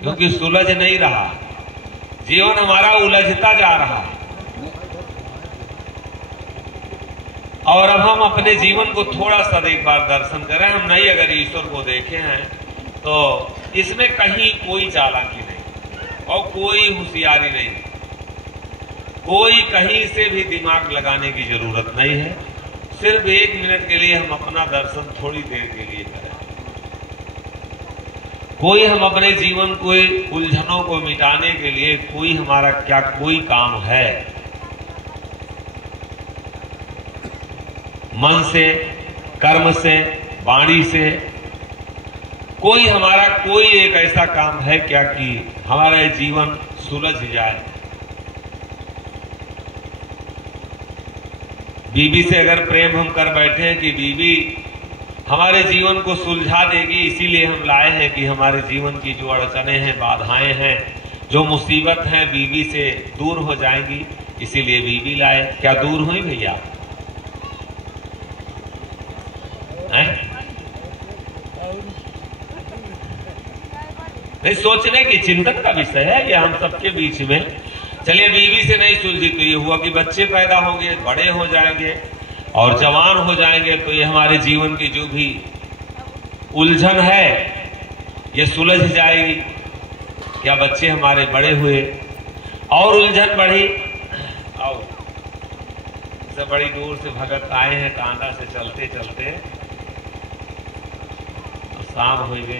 क्योंकि सुलझ नहीं रहा, जीवन हमारा उलझता जा रहा है। और अब हम अपने जीवन को थोड़ा सा एक बार दर्शन करें। हम नहीं अगर ईश्वर को देखे हैं तो इसमें कहीं कोई चालाकी नहीं और कोई होशियारी नहीं, कोई कहीं से भी दिमाग लगाने की जरूरत नहीं है। सिर्फ 1 मिनट के लिए हम अपना दर्शन थोड़ी देर के लिए करें। कोई हम अपने जीवन को उलझनों को मिटाने के लिए कोई हमारा क्या कोई काम है? मन से, कर्म से, वाणी से कोई हमारा कोई एक ऐसा काम है क्या कि हमारा जीवन सुलझ जाए? बीवी से अगर प्रेम हम कर बैठे हैं कि बीवी हमारे जीवन को सुलझा देगी, इसीलिए हम लाए हैं कि हमारे जीवन की जो अड़चने हैं, बाधाएं हैं, जो मुसीबत हैं, बीवी से दूर हो जाएंगी, इसीलिए बीवी लाए। क्या दूर हुई भैया? नहीं, सोचने की चिंतन का विषय है ये हम सबके बीच में। चलिए बीवी से नहीं सुलझी तो ये हुआ कि बच्चे पैदा होंगे, बड़े हो जाएंगे और जवान हो जाएंगे, तो ये हमारे जीवन की जो भी उलझन है ये सुलझ जाएगी। क्या बच्चे हमारे बड़े हुए और उलझन बढ़ी, और सब बड़ी दूर से भगत आए हैं कांदा से चलते चलते, और शाम हो गई है।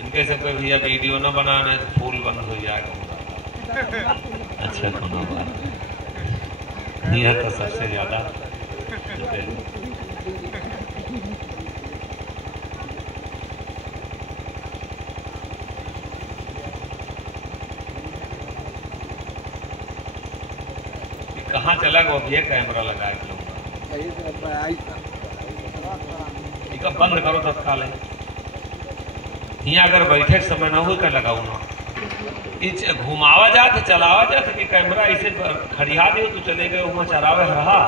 इनके से कोई भैया वीडियो न बनाने तो फूल बंद हो जाएगा। अच्छा कोनो बात नहीं है तो सबसे ज्यादा कहाँ चला गो भैया? कैमरा लगा के बंद करो तत्काल। यहाँ अगर बैठे समय ना हो कर लगाऊ ना, घुमावा जात चलावा जात कि कैमरा ऐसे खड़िया दे तो चले गए वहां चरावे रहा।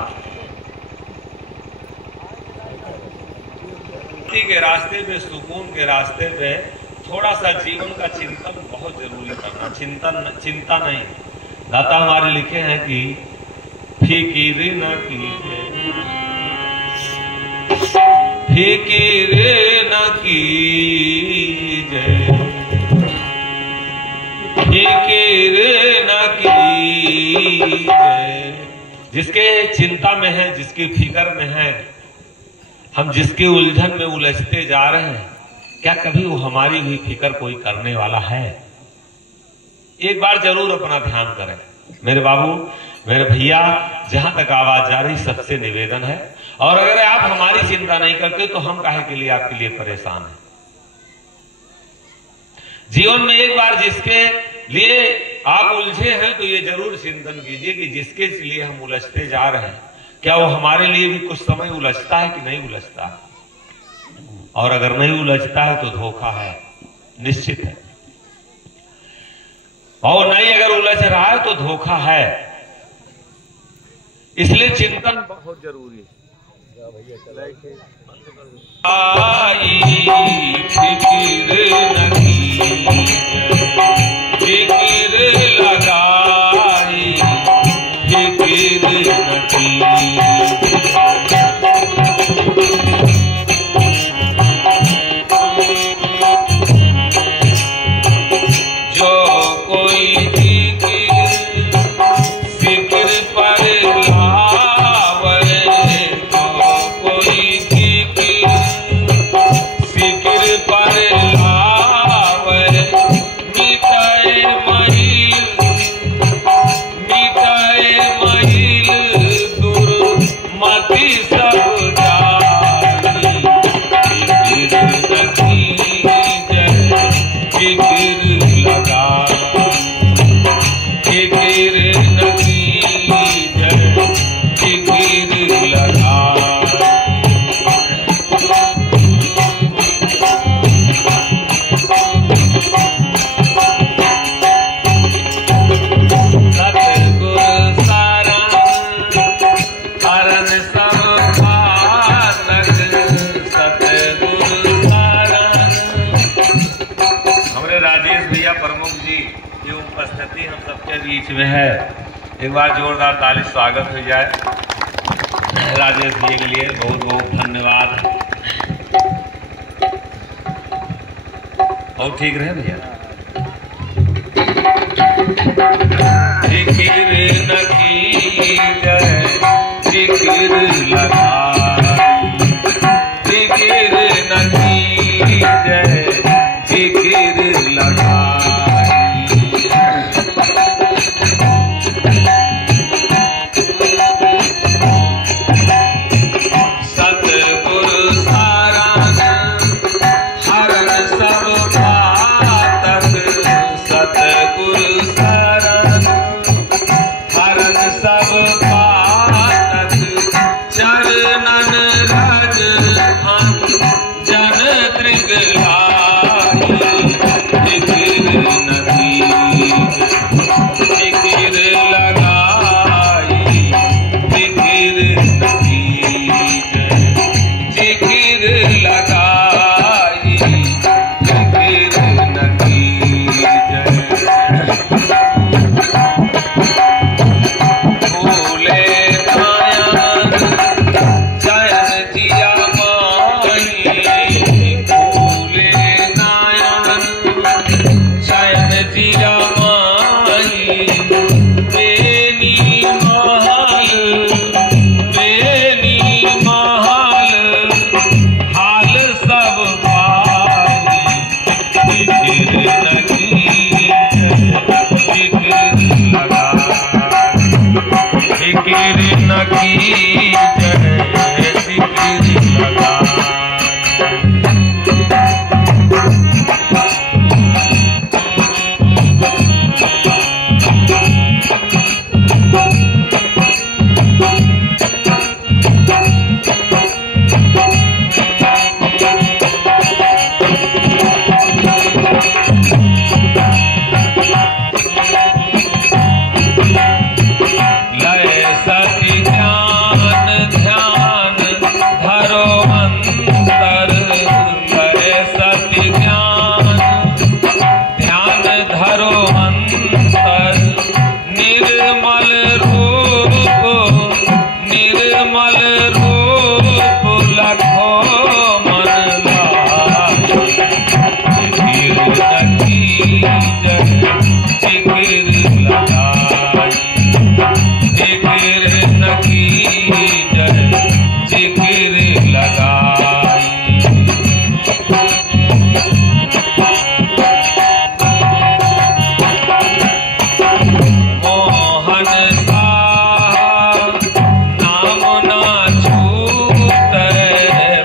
के रास्ते पे, सुकून के रास्ते पे थोड़ा सा जीवन का चिंतन बहुत जरूरी करना। चिंता नहीं। दाता हमारे लिखे हैं कि फिकीर न कीजिए, फिकीर न कीजिए, फिकीर न कीजिए। जिसके चिंता में है, जिसकी फिक्र में है, हम जिसके उलझन में उलझते जा रहे हैं, क्या कभी वो हमारी भी फिक्र कोई करने वाला है? एक बार जरूर अपना ध्यान करें। मेरे बाबू, मेरे भैया, जहां तक आवाज जा रही, सबसे निवेदन है, और अगर आप हमारी चिंता नहीं करते तो हम काहे के लिए आपके लिए परेशान हैं। जीवन में एक बार जिसके लिए आप उलझे हैं तो ये जरूर चिंतन कीजिए कि जिसके लिए हम उलझते जा रहे हैं, क्या वो हमारे लिए भी कुछ समय उलझता है कि नहीं उलझता है? और अगर नहीं उलझता है तो धोखा है, निश्चित है। और नहीं अगर उलझ रहा है तो धोखा है। इसलिए चिंतन बहुत जरूरी है। आई फिकिर नहीं, फिकिर लगाई, फिकिर नहीं। जो कोई फिकिर पर लावे, जो कोई फिकिर पर लावे, बीच में है। एक बार जोरदार ताली स्वागत हो जाए राजेश जी के लिए। बहुत बहुत धन्यवाद। और ठीक रहे भैया। जिक्र न की जय जिक्र लगाई, जिक्र न की जय जिक्र लगाई। सतगुरु सारन हरन सब पातक, सतगुरु सारन हरन सब पातक, चरणन रज अंजन त्रिगलाई, जिक्र नदी जिक्र लगाई, जिक्र नदी जिक्र लगाई, जिक्र नदी भूले नायन चयन जिया माई, भूले नायन चयन जिया माई, बेनी महल हाल सब पाई, जिक्र नदी जिक्र लगाई, जिक्र नदी जिक्र लगाई। लय सति ध्यान ध्यान धरो अंतर, लय सति ध्यान ध्यान धरो अंतर, निर्मल रूप लखो मन लागे, जिक्र नदी जिक्र लगाई, जिक्र नदी जिक्र लगाई। मोहन सा नाम ना छूटे,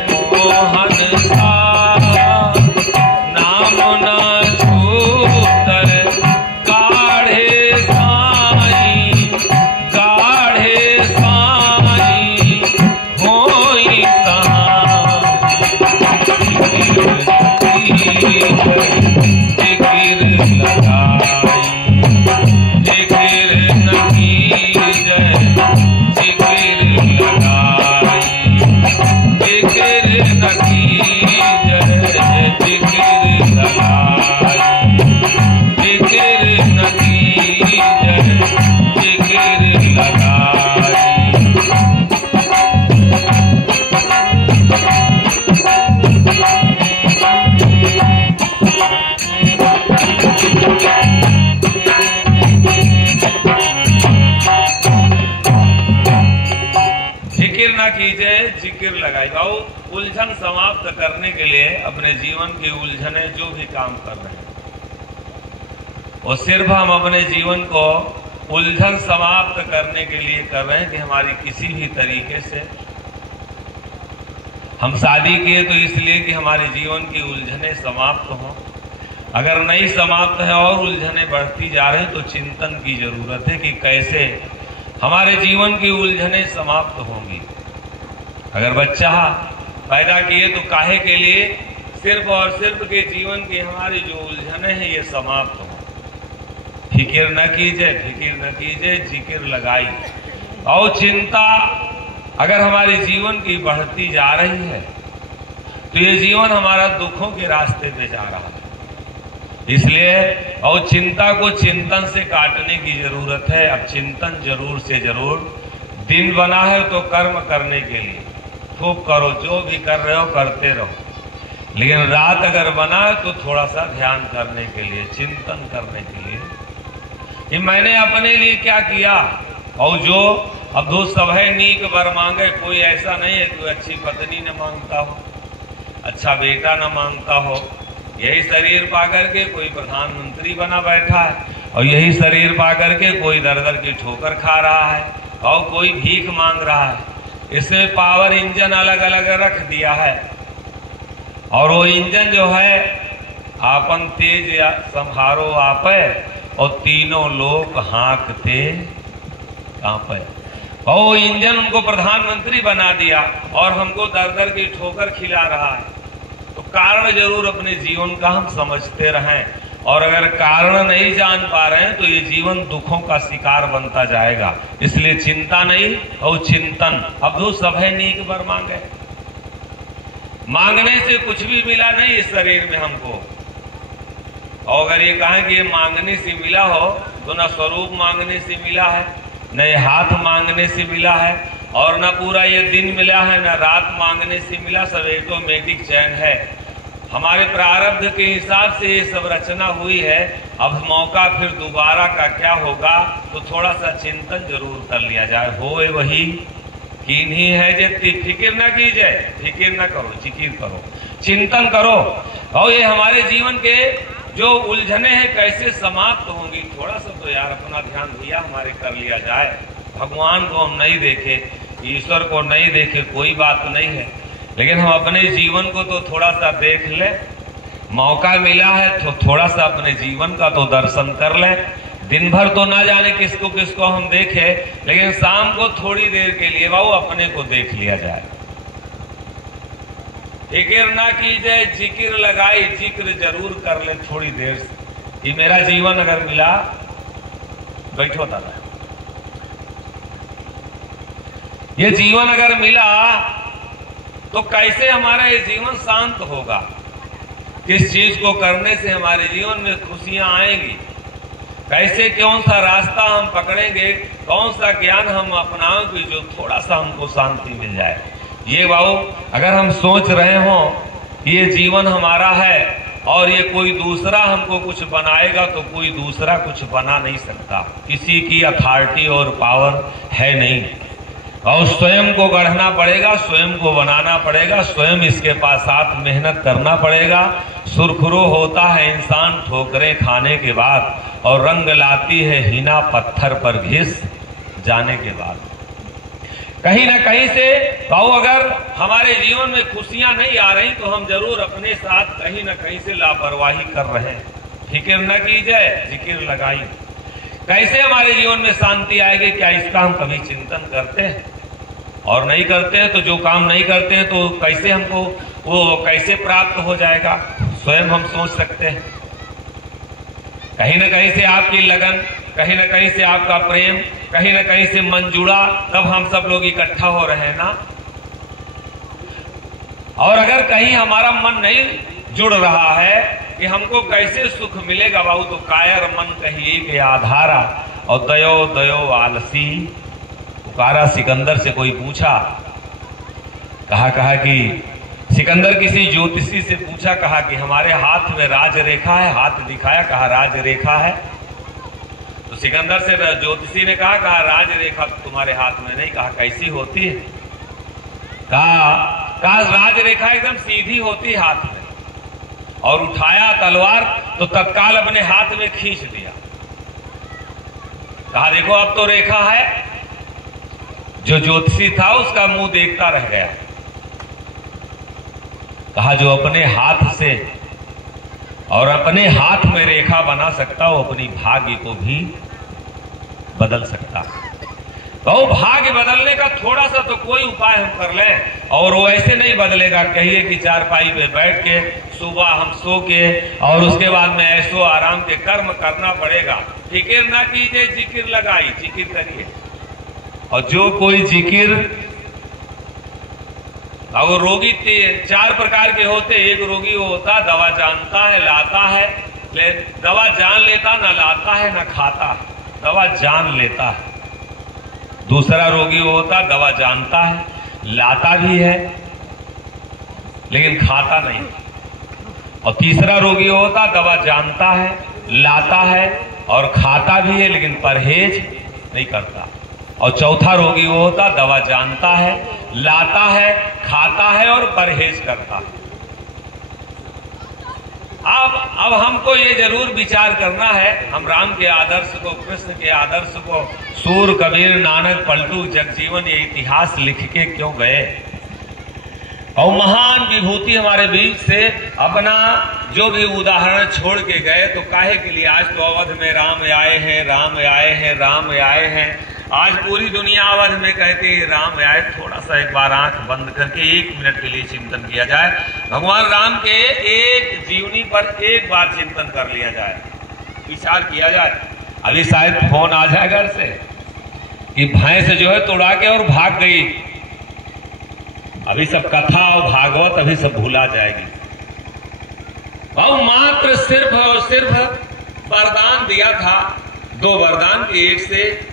मोहन सा नाम ना छूटे, गाढ़े साईं होई सहाय, जिक्र लगाई, जिक्र नदी जिक्र लगाई, जिक्र नदी जिक्र लगाई, जिक्र नदी जिक्र लगाई। जिक्र न कीजिए जिक्र लगाई। और उलझन समाप्त करने के लिए अपने जीवन की उलझने जो भी काम कर रहे हैं, और सिर्फ हम अपने जीवन को उलझन समाप्त करने के लिए कर रहे हैं कि हमारी किसी भी तरीके से हम शादी किए तो इसलिए कि हमारे जीवन की उलझने समाप्त हों। अगर नहीं समाप्त है और उलझने बढ़ती जा रही तो चिंतन की जरूरत है कि कैसे हमारे जीवन की उलझने समाप्त होंगी। अगर बच्चा पैदा किए तो काहे के लिए, सिर्फ और सिर्फ के जीवन की हमारी जो उलझने हैं ये समाप्त हो। फिक्र न कीजिए, फिक्र न कीजिए, जिक्र लगाई। और चिंता अगर हमारे जीवन की बढ़ती जा रही है तो ये जीवन हमारा दुखों के रास्ते पे जा रहा है। इसलिए और चिंता को चिंतन से काटने की जरूरत है। अब चिंतन जरूर से जरूर, दिन बना है तो कर्म करने के लिए खूब करो, जो भी कर रहे हो करते रहो, लेकिन रात अगर बना है तो थोड़ा सा ध्यान करने के लिए, चिंतन करने के लिए कि मैंने अपने लिए क्या किया। और जो अब दो सब है नीक वर मांगे, कोई ऐसा नहीं है कोई अच्छी पत्नी न मांगता हो, अच्छा बेटा न मांगता हो। यही शरीर पा करके कोई प्रधानमंत्री बना बैठा है, और यही शरीर पा करके कोई दर दर की ठोकर खा रहा है, और कोई भीख मांग रहा है। इसमें पावर इंजन अलग अलग रख दिया है, और वो इंजन जो है आपन तेज संहारो आपे, और तीनों लोग हाँकते कांपे। और वो इंजन उनको प्रधानमंत्री बना दिया और हमको दर दर की ठोकर खिला रहा है। तो कारण जरूर अपने जीवन का हम समझते रहें, और अगर कारण नहीं जान पा रहे हैं तो ये जीवन दुखों का शिकार बनता जाएगा। इसलिए चिंता नहीं और चिंतन। अब दो सब है नीक वर मांगे, मांगने से कुछ भी मिला नहीं इस शरीर में हमको। और अगर ये कहें कि ये मांगने से मिला हो तो न स्वरूप मांगने से मिला है, न ये हाथ मांगने से मिला है, और न पूरा ये दिन मिला है, न रात मांगने से मिला। सब ऑटोमेटिक चयन है, हमारे प्रारब्ध के हिसाब से ये सब रचना हुई है। अब मौका फिर दोबारा का क्या होगा, तो थोड़ा सा चिंतन जरूर कर लिया जाए। होए वही किन्हीं है जे फिक्र न कीजिए, फिक्र न करो, जिक्र करो, चिंतन करो। और ये हमारे जीवन के जो उलझने हैं कैसे समाप्त होंगी, थोड़ा सा तो यार अपना ध्यान दिया हमारे कर लिया जाए। भगवान को हम नहीं देखे, ईश्वर को नहीं देखे, कोई बात नहीं है, लेकिन हम अपने जीवन को तो थोड़ा सा देख ले। मौका मिला है तो थोड़ा सा अपने जीवन का तो दर्शन कर ले। दिन भर तो ना जाने किसको किसको हम देखे, लेकिन शाम को थोड़ी देर के लिए बाबू अपने को देख लिया जाए। फिक्र ना कीजिए, जिक्र लगाई, जिक्र जरूर कर ले थोड़ी देर से। ये मेरा जीवन अगर मिला, बैठो दादा, ये जीवन अगर मिला तो कैसे हमारा ये जीवन शांत होगा, किस चीज को करने से हमारे जीवन में खुशियां आएंगी, कैसे कौन सा रास्ता हम पकड़ेंगे, कौन सा ज्ञान हम अपनाएंगे जो थोड़ा सा हमको शांति मिल जाए। ये बाबू अगर हम सोच रहे हो ये जीवन हमारा है और ये कोई दूसरा हमको कुछ बनाएगा, तो कोई दूसरा कुछ बना नहीं सकता। किसी की अथॉरिटी और पावर है नहीं, और स्वयं को गढ़ना पड़ेगा, स्वयं को बनाना पड़ेगा, स्वयं इसके पास साथ मेहनत करना पड़ेगा। सुरखुरो होता है इंसान ठोकरें खाने के बाद, और रंग लाती है हिना पत्थर पर घिस जाने के बाद। कहीं ना कहीं से भाव अगर हमारे जीवन में खुशियां नहीं आ रही तो हम जरूर अपने साथ कहीं ना कहीं से लापरवाही कर रहे हैं। फिक्र न कीजिए, जिक्र लगाई। कैसे हमारे जीवन में शांति आएगी, क्या इसका हम कभी चिंतन करते हैं? और नहीं करते हैं तो जो काम नहीं करते हैं तो कैसे हमको वो कैसे प्राप्त हो जाएगा, स्वयं हम सोच सकते हैं। कहीं ना कहीं से आपकी लगन, कहीं ना कहीं से आपका प्रेम, कहीं ना कहीं से मन जुड़ा, तब हम सब लोग इकट्ठा हो रहे हैं ना। और अगर कहीं हमारा मन नहीं जुड़ रहा है कि हमको कैसे सुख मिलेगा बाबू, तो कायर मन कहिए के आधारा, और दयो दयो आलसी पुकारा। सिकंदर से कोई पूछा, कहा कि सिकंदर किसी ज्योतिषी से पूछा, कहा कि हमारे हाथ में राज रेखा है, हाथ दिखाया, कहा राज रेखा है। तो सिकंदर से ज्योतिषी ने कहा राज रेखा तुम्हारे हाथ में नहीं, कहा कैसी होती है? कहा राज रेखा एकदम सीधी होती हाथ में, और उठाया तलवार तो तत्काल अपने हाथ में खींच दिया। कहा देखो अब तो रेखा है। जो ज्योतिषी था उसका मुंह देखता रह गया। कहा जो अपने हाथ से और अपने हाथ में रेखा बना सकता वो अपनी भाग्य को भी बदल सकता। तो भाग्य बदलने का थोड़ा सा तो कोई उपाय हम कर लें, और वो ऐसे नहीं बदलेगा। कहिए कि चारपाई पे बैठ के सुबह हम सो के और उसके बाद में ऐसो आराम के कर्म करना पड़ेगा। फिक्र ना कीजिए, जिक्र लगाई, जिक्र करिए। और जो कोई जिक्र, और रोगी 4 प्रकार के होते। एक रोगी वो होता दवा जानता है, लाता है, दवा जान लेता, न लाता है न खाता है, दवा जान लेता है। दूसरा रोगी वो होता दवा जानता है, लाता भी है लेकिन खाता नहीं। और तीसरा रोगी होता दवा जानता है, लाता है और खाता भी है लेकिन परहेज नहीं करता। और चौथा रोगी वो होता दवा जानता है, लाता है, खाता है और परहेज करता है। अब हमको ये जरूर विचार करना है, हम राम के आदर्श को, कृष्ण के आदर्श को, सूर, कबीर, नानक, पलटू, जगजीवन ये इतिहास लिख के क्यों गए? और महान विभूति हमारे बीच से अपना जो भी उदाहरण छोड़ के गए, तो काहे के लिए? आज तो अवध में राम आए हैं, राम आए हैं, राम आए हैं। आज पूरी दुनिया अवध में कहते हैं राम आए। थोड़ा सा एक बार आंख बंद करके 1 मिनट के लिए चिंतन किया जाए, भगवान राम के एक जीवनी पर एक बार चिंतन कर लिया जाए, विचार किया जाए। अभी शायद फोन आ जाए घर से कि भैंस जो है तोड़ा के और भाग गई। अभी सब कथा और भागवत अभी सब भूला जाएगी। और मात्र सिर्फ और सिर्फ वरदान दिया था, 2 वरदान की, एक से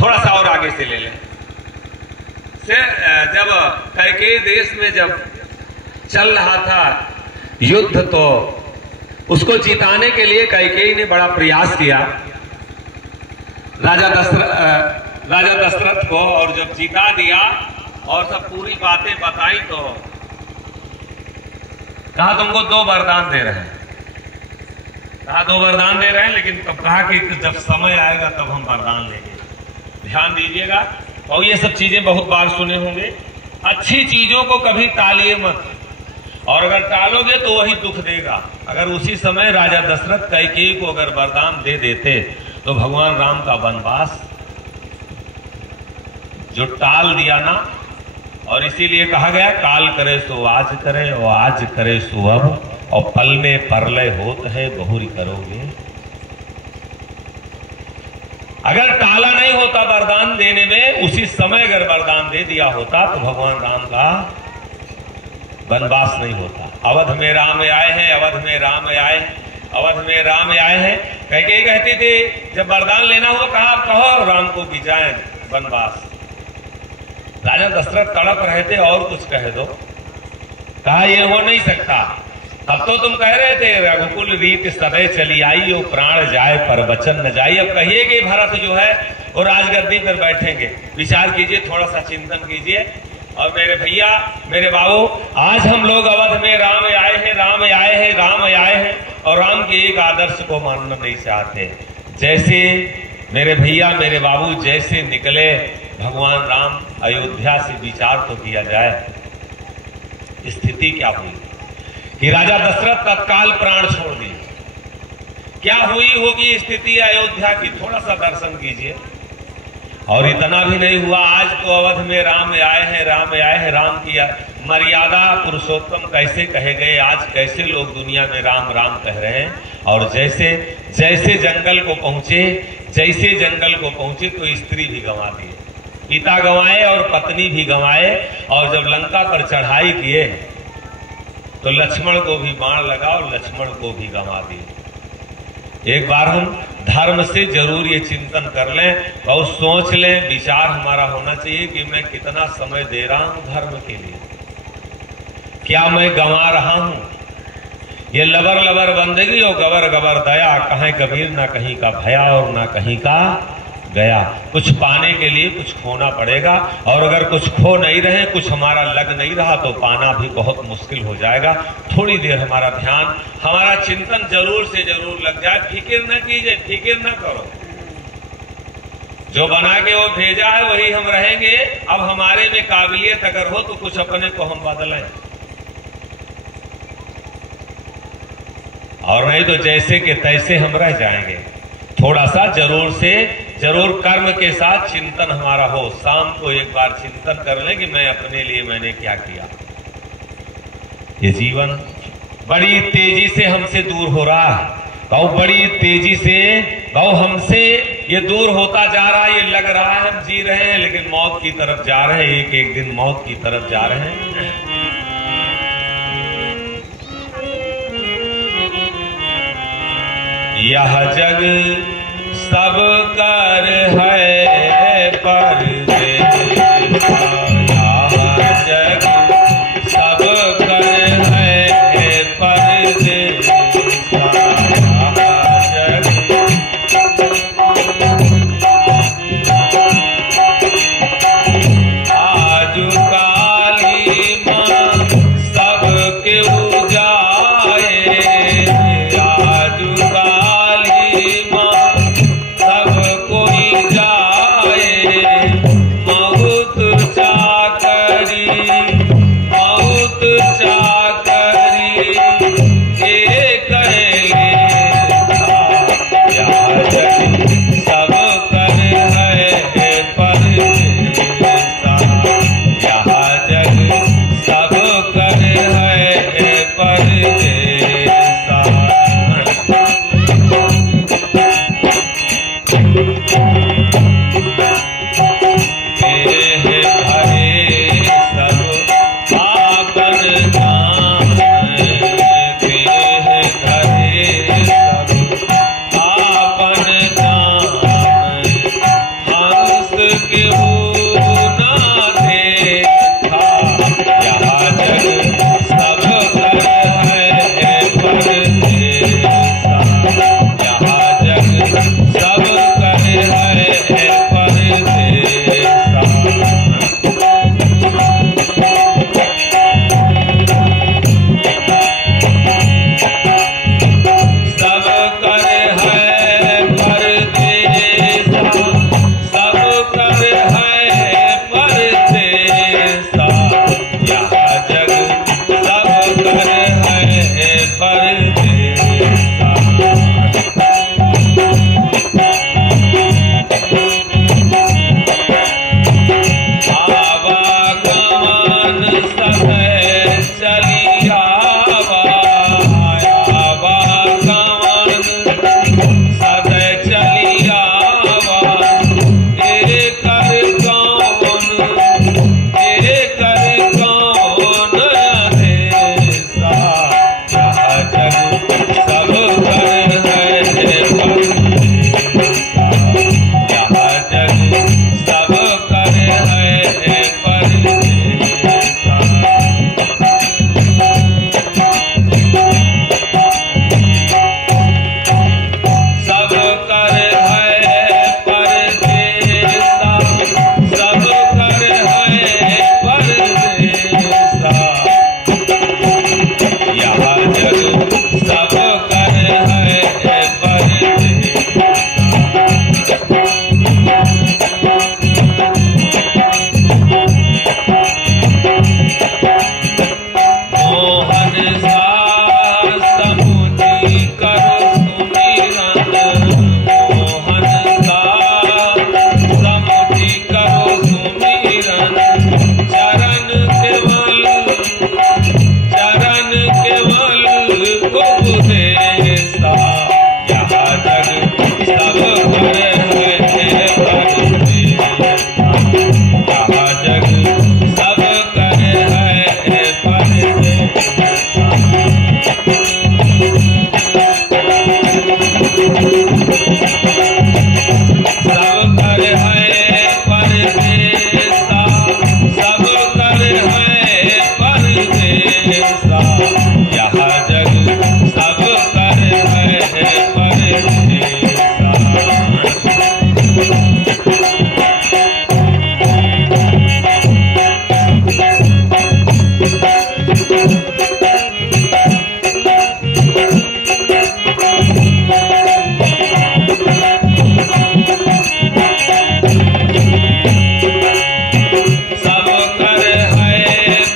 थोड़ा सा और आगे से ले लें। जब कैकेयी देश में जब चल रहा था युद्ध, तो उसको जिताने के लिए कैकेयी ने बड़ा प्रयास किया राजा दशरथ को, और जब जिता दिया और सब पूरी बातें बताई, तो कहा तुमको 2 वरदान दे रहे हैं। कहा 2 वरदान दे रहे हैं, लेकिन तब कहा कि जब समय आएगा तब हम वरदान लेंगे। ध्यान दीजिएगा, और ये सब चीजें बहुत बार सुने होंगे। अच्छी चीजों को कभी टालिए मत, और अगर टालोगे तो वही दुख देगा। अगर उसी समय राजा दशरथ कैकेयी को अगर वरदान दे देते तो भगवान राम का वनवास जो टाल दिया ना, और इसीलिए कहा गया काल करे सो आज करे और आज करे सो अब, और पल में परलय होत है बहुरी करोगे। अगर टाला नहीं होता वरदान देने में, उसी समय अगर वरदान दे दिया होता तो भगवान राम का वनवास नहीं होता। अवध में राम आए हैं, अवध में राम आए हैं, अवध में राम आए हैं। कैकेयी कहती थी जब वरदान लेना हो कहा कहो राम को कि जाए वनवास। राजा दशरथ तड़प रहे थे और कुछ कह दो, कहा ये हो नहीं सकता। अब तो तुम कह रहे थे रघुकुल रीत सदै चली आई, वो प्राण जाए पर वचन न जाए। अब कहिए कि भरत जो है वो राजगद्दी पर बैठेंगे। विचार कीजिए, थोड़ा सा चिंतन कीजिए। और मेरे भैया, मेरे बाबू, आज हम लोग अवध में राम आए हैं, राम आए हैं, राम आए हैं, और राम के एक आदर्श को मानना नहीं चाहते। जैसे मेरे भैया, मेरे बाबू, जैसे निकले भगवान राम अयोध्या से, विचार तो किया जाए स्थिति क्या हुई कि राजा दशरथ तत्काल प्राण छोड़ दिए। क्या हुई होगी स्थिति अयोध्या की, थोड़ा सा दर्शन कीजिए। और इतना भी नहीं हुआ, आज तो अवध में राम आए हैं, राम आए हैं। राम की मर्यादा पुरुषोत्तम कैसे कहे गए, आज कैसे लोग दुनिया में राम राम कह रहे हैं। और जैसे जैसे जंगल को पहुंचे, जैसे जंगल को पहुंचे तो स्त्री भी गंवा दिए, पिता गंवाए और पत्नी भी गंवाए। और जब लंका पर चढ़ाई किए तो लक्ष्मण को भी बाण लगा और लक्ष्मण को भी गंवा दिए। एक बार हम धर्म से जरूर ये चिंतन कर लें और सोच लें, विचार हमारा होना चाहिए कि मैं कितना समय दे रहा हूं धर्म के लिए, क्या मैं गंवा रहा हूं। ये लबर लबर बंदगी और गबर गबर दया, कहीं कबीर ना कहीं का भया और ना कहीं का गया। कुछ पाने के लिए कुछ खोना पड़ेगा, और अगर कुछ खो नहीं रहे, कुछ हमारा लग नहीं रहा, तो पाना भी बहुत मुश्किल हो जाएगा। थोड़ी देर हमारा ध्यान, हमारा चिंतन जरूर से जरूर लग जाए। फिक्र न कीजिए, फिक्र न करो, जो बना के वो भेजा है वही हम रहेंगे। अब हमारे में काबिलियत अगर हो तो कुछ अपने को हम बदलें, और नहीं तो जैसे के तैसे हम रह जाएंगे। थोड़ा सा जरूर से जरूर कर्म के साथ चिंतन हमारा हो। शाम को एक बार चिंतन कर लें कि मैं अपने लिए मैंने क्या किया। ये जीवन बड़ी तेजी से हमसे दूर हो रहा है, बहुत बड़ी तेजी से बहुत हमसे ये दूर होता जा रहा है। ये लग रहा है हम जी रहे हैं, लेकिन मौत की तरफ जा रहे हैं, एक एक दिन मौत की तरफ जा रहे हैं। यह जग सब कर है परदेसा, यह जग सब कर है परदेसा, यह जग आज काली माँ सबके उजाए, आज काली माँ सब कोई जाए, बहुत चाकरी बहुत चाकरी ये करेंगे, यह जग सब कर है परदेसा, यह जग सब कर है परदेसा। देह भरे सब आपन दान, देह भरे सब आपन दान, हंस के ना देखा, यह जग सब कर है परदेसा, यह जग सब कर है परदेसा। सब कर है परदेसा, सब कर है परदेसा, यह जग सब कर है परदेसा। आवागमन सब चली आवा, आवागमन सब चली आवा, तेरे कर कौन देसा, यह जग सब कर है परदेसा, यह जग सब कर है परदेसा। सब कर है परदेसा, सब कर है परदेसा, यह जग सब कर है परदेसा। मोहन सा समुझी करो सुमिरन, मोहन सा समुझी करो सुमिरन, चरण केवल को उपदेसा, यह जग सब कर है परदेसा, यह जग सब कर है परदेसा। सब कर है परदेसा, सब कर है परदेसा, यह जग सब कर है परदेसा। सब कर है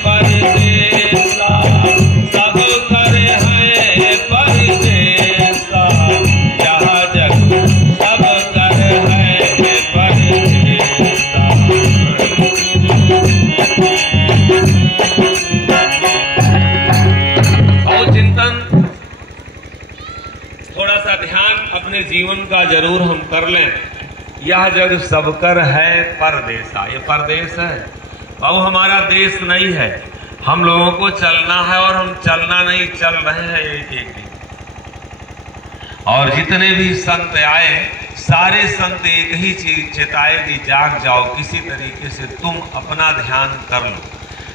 परदेसा, सब कर है परदेसा, यह जग सब कर है परदेसा। और चिंतन, थोड़ा सा ध्यान अपने जीवन का जरूर हम कर लें। यह जग सबकर है परदेसा, ये परदेश है, वो हमारा देश नहीं है। हम लोगों को चलना है और हम चलना नहीं, चल रहे हैं एक एक। और जितने भी संत आए सारे संत एक ही चीज चिताए कि जाग जाओ, किसी तरीके से तुम अपना ध्यान कर लो।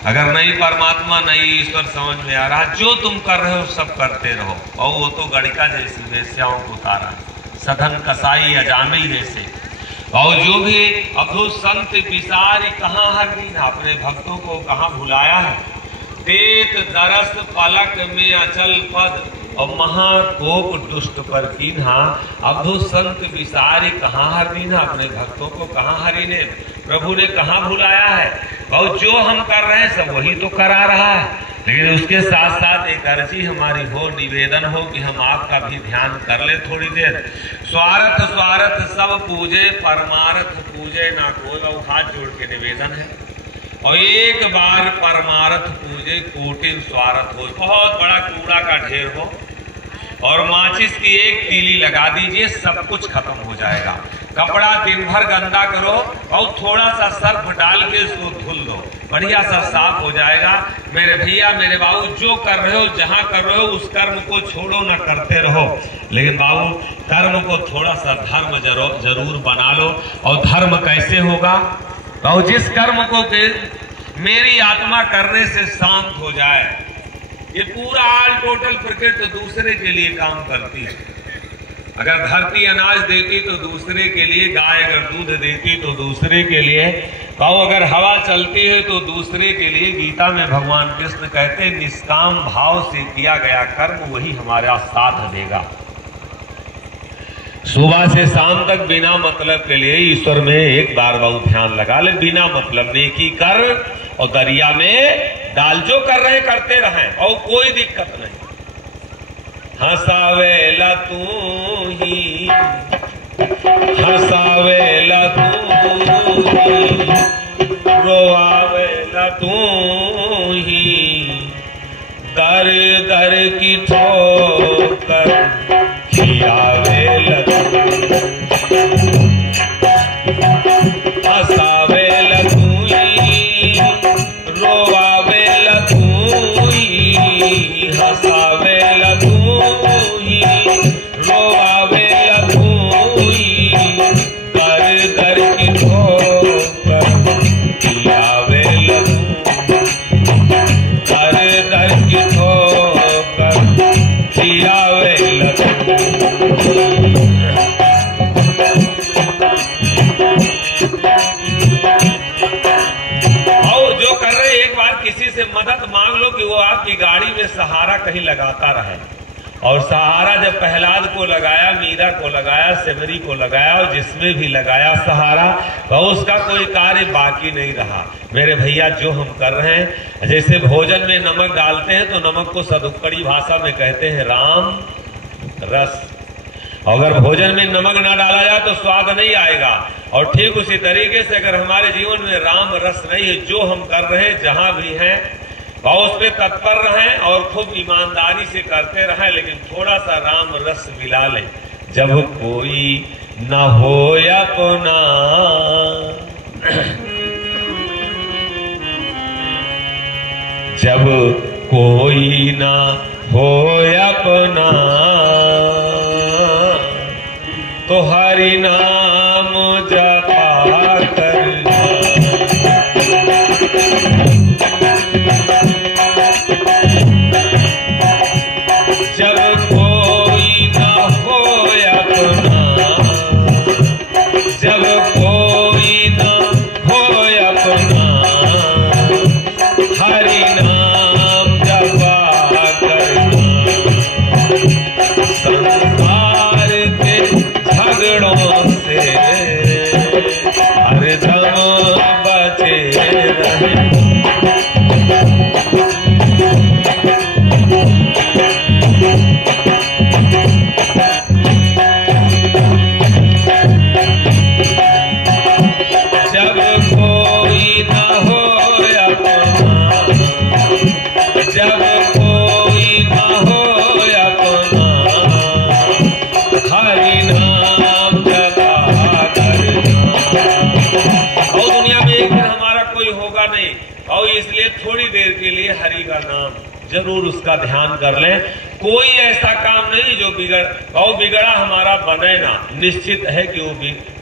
अगर नहीं परमात्मा नहीं ईश्वर समझ में आ रहा, जो तुम कर रहे हो सब करते रहो। और वो तो गड़िका जैसी वेश्याओं को उतारा, सधन कसाई अजामिल जैसे। और जो भी अद्भुत संत विसारी कहाँ हर दिन अपने भक्तों को कहाँ भुलाया है। देत दरस पलक में अचल पद और महाकोप दुष्ट पर कीन्हा। अद्भुत संत विसारी कहाँ हर दिन अपने भक्तों को कहाँ हरि ने प्रभु ने कहाँ भुलाया है। और जो हम कर रहे हैं सब वही तो करा रहा है। लेकिन उसके साथ साथ एक अर्जी हमारी हो, निवेदन हो कि हम आपका भी ध्यान कर ले थोड़ी देर। स्वार्थ स्वार्थ सब पूजे, परमार्थ पूजे ना कोई। और हाथ जोड़ के निवेदन है। और एक बार परमार्थ पूजे कोटिन स्वार्थ हो। बहुत बड़ा कूड़ा का ढेर हो और माचिस की एक तीली लगा दीजिए, सब कुछ खत्म हो जाएगा। कपड़ा दिन भर गंदा करो और थोड़ा सा सर्फ डाल के उसको धुल दो, बढ़िया सा साफ हो जाएगा। मेरे भैया मेरे बाबू, जो कर रहे हो जहां कर रहे हो उस कर्म को छोड़ो ना, करते रहो। लेकिन बाबू कर्म को थोड़ा सा धर्म जरूर बना लो। और धर्म कैसे होगा? और जिस कर्म को मेरी आत्मा करने से शांत हो जाए। ये पूरा ऑल टोटल प्रकृति दूसरे के लिए काम करती है। अगर धरती अनाज देती तो दूसरे के लिए, गाय अगर दूध देती तो दूसरे के लिए, और अगर हवा चलती है तो दूसरे के लिए। गीता में भगवान कृष्ण कहते हैं निष्काम भाव से किया गया कर्म वही हमारा साथ देगा। सुबह से शाम तक बिना मतलब के लिए ईश्वर में एक बार बहुत ध्यान लगा ले। बिना मतलब नेकी कर और दरिया में डाल। जो कर रहे करते रहें और कोई दिक्कत नहीं। हंसावेला तू ही, हंसावेला तू ही, रोआवेला तू ही। दर दर की ठोकर खियावेला तू, हंसावेला तू ही, रोआवेला तू ही। हंसावेला तू ही, रोआवेला तू ही। दर दर की ठोकर खियावेला तू, दर दर की ठोकर खियावेला तू। और जो कर रहे एक बार किसी से मदद मांग लो कि वो आपकी गाड़ी में सहारा कहीं लगाता रहे। और सहारा जब प्रहलाद को लगाया, मीरा को लगाया, सेवरी को लगाया और जिसमें भी लगाया सहारा, वह उसका कोई कार्य बाकी नहीं रहा। मेरे भैया जो हम कर रहे हैं, जैसे भोजन में नमक डालते हैं तो नमक को सदुक्कड़ी भाषा में कहते हैं राम रस। अगर भोजन में नमक ना डाला जाए तो स्वाद नहीं आएगा। और ठीक उसी तरीके से अगर हमारे जीवन में राम रस नहीं है, जो हम कर रहे हैं जहां भी हैं और उस पर तत्पर रहें और खूब ईमानदारी से करते रहें, लेकिन थोड़ा सा राम रस मिला लें। जब कोई न हो अपना, जब कोई न हो अपना, तो हरि नाम जपा करना। जब कोई न हो अपना, जब कोई न हो अपना, हरि नाम जपा करना। संसार के झगड़ों से हरदम बचे रहे। जब कोई न हो अपना, जब कोई न हो अपना, हरि नाम जपा करना। और दुनिया में एक दिन हमारा कोई होगा नहीं, और इसलिए थोड़ी देर के लिए हरि का नाम जरूर उसका ध्यान कर लें। कोई ऐसा काम नहीं जो बिगड़ा हमारा बने ना। निश्चित है कि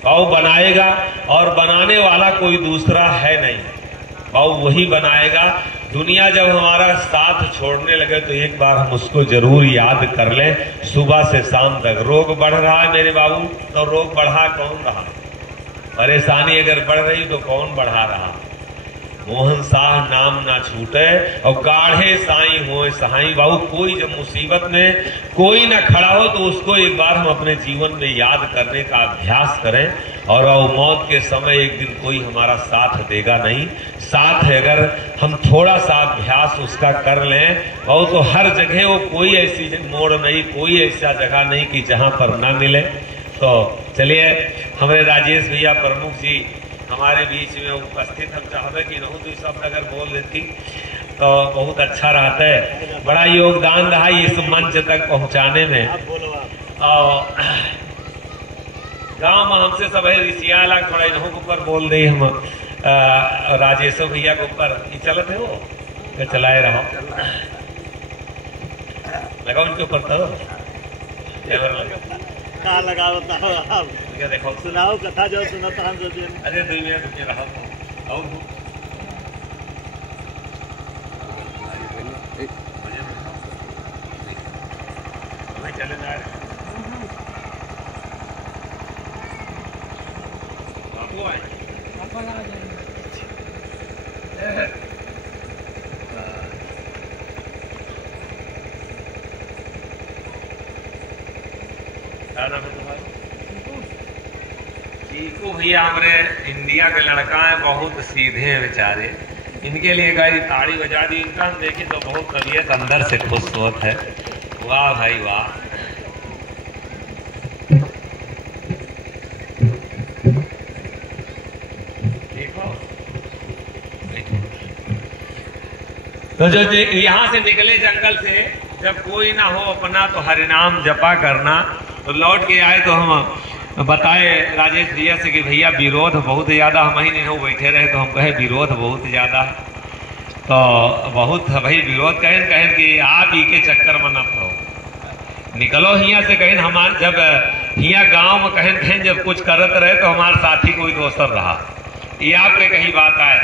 वो बनाएगा, और बनाने वाला कोई दूसरा है नहीं, वो वही बनाएगा। दुनिया जब हमारा साथ छोड़ने लगे तो एक बार हम उसको जरूर याद कर लें। सुबह से शाम तक रोग बढ़ रहा है मेरे बाबू, तो रोग बढ़ा कौन रहा? परेशानी अगर बढ़ रही तो कौन बढ़ा रहा? मोहन शाह नाम ना छूटे और गाढ़े साई हो सहाई। बाबू कोई जब मुसीबत में कोई ना खड़ा हो तो उसको एक बार हम अपने जीवन में याद करने का अभ्यास करें, और वो मौत के समय एक दिन कोई हमारा साथ देगा नहीं। साथ है अगर हम थोड़ा सा अभ्यास उसका कर लें, और तो हर जगह वो कोई ऐसी मोड़ नहीं, कोई ऐसा जगह नहीं कि जहां पर ना मिले। तो चलिए हमारे राजेश भैया प्रमुख जी हमारे बीच में उपस्थित, हम चाहते कि रहूं तो शब्द अगर बोल देती तो बहुत अच्छा रहता है। बड़ा योगदान रहा इस मंच तक पहुंचाने में। और गांव में हमसे सब ऋषिया लाख थोड़ा इन्हों के ऊपर बोल रही, हम राजेश भैया के ऊपर चलते हो तो चलाए रहो, लगा उनके ऊपर तो लगा बताओ आप क्या देखो सुनाओ कथा जो सुनाता हम जो अरे दुनिया रुके रहो और चले जा रहे बापू आए चीकू भैया हमारे इंडिया के लड़का है, बहुत सीधे हैं बेचारे। इनके लिए गाड़ी ताड़ी बजा दी, इनका हम देखें तो बहुत तबीयत अंदर से खुश होता है। वाह भाई वाह। देखो तो जो यहाँ से निकले जंगल से, जब कोई ना हो अपना तो हरिनाम जपा करना। तो लौट के आए तो हम बताए राजेश भैया से कि भैया विरोध बहुत ज़्यादा, हम ही नहीं हो बैठे रहे तो हम कहे विरोध बहुत ज़्यादा, तो बहुत भाई विरोध कहें कि आप ही के चक्कर में न पड़ो, निकलो हियाँ से। कहें हमारे जब हियाँ गांव में कहें जब कुछ करत रहे तो हमारे साथी कोई दोसर रहा, ये आपके कहीं बात आए।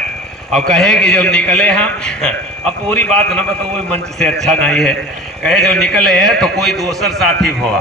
और कहे कि जब निकले हम अब पूरी बात न बताओ मंच से अच्छा नहीं है, कहे जब निकले हैं तो कोई दोसर साथी हुआ,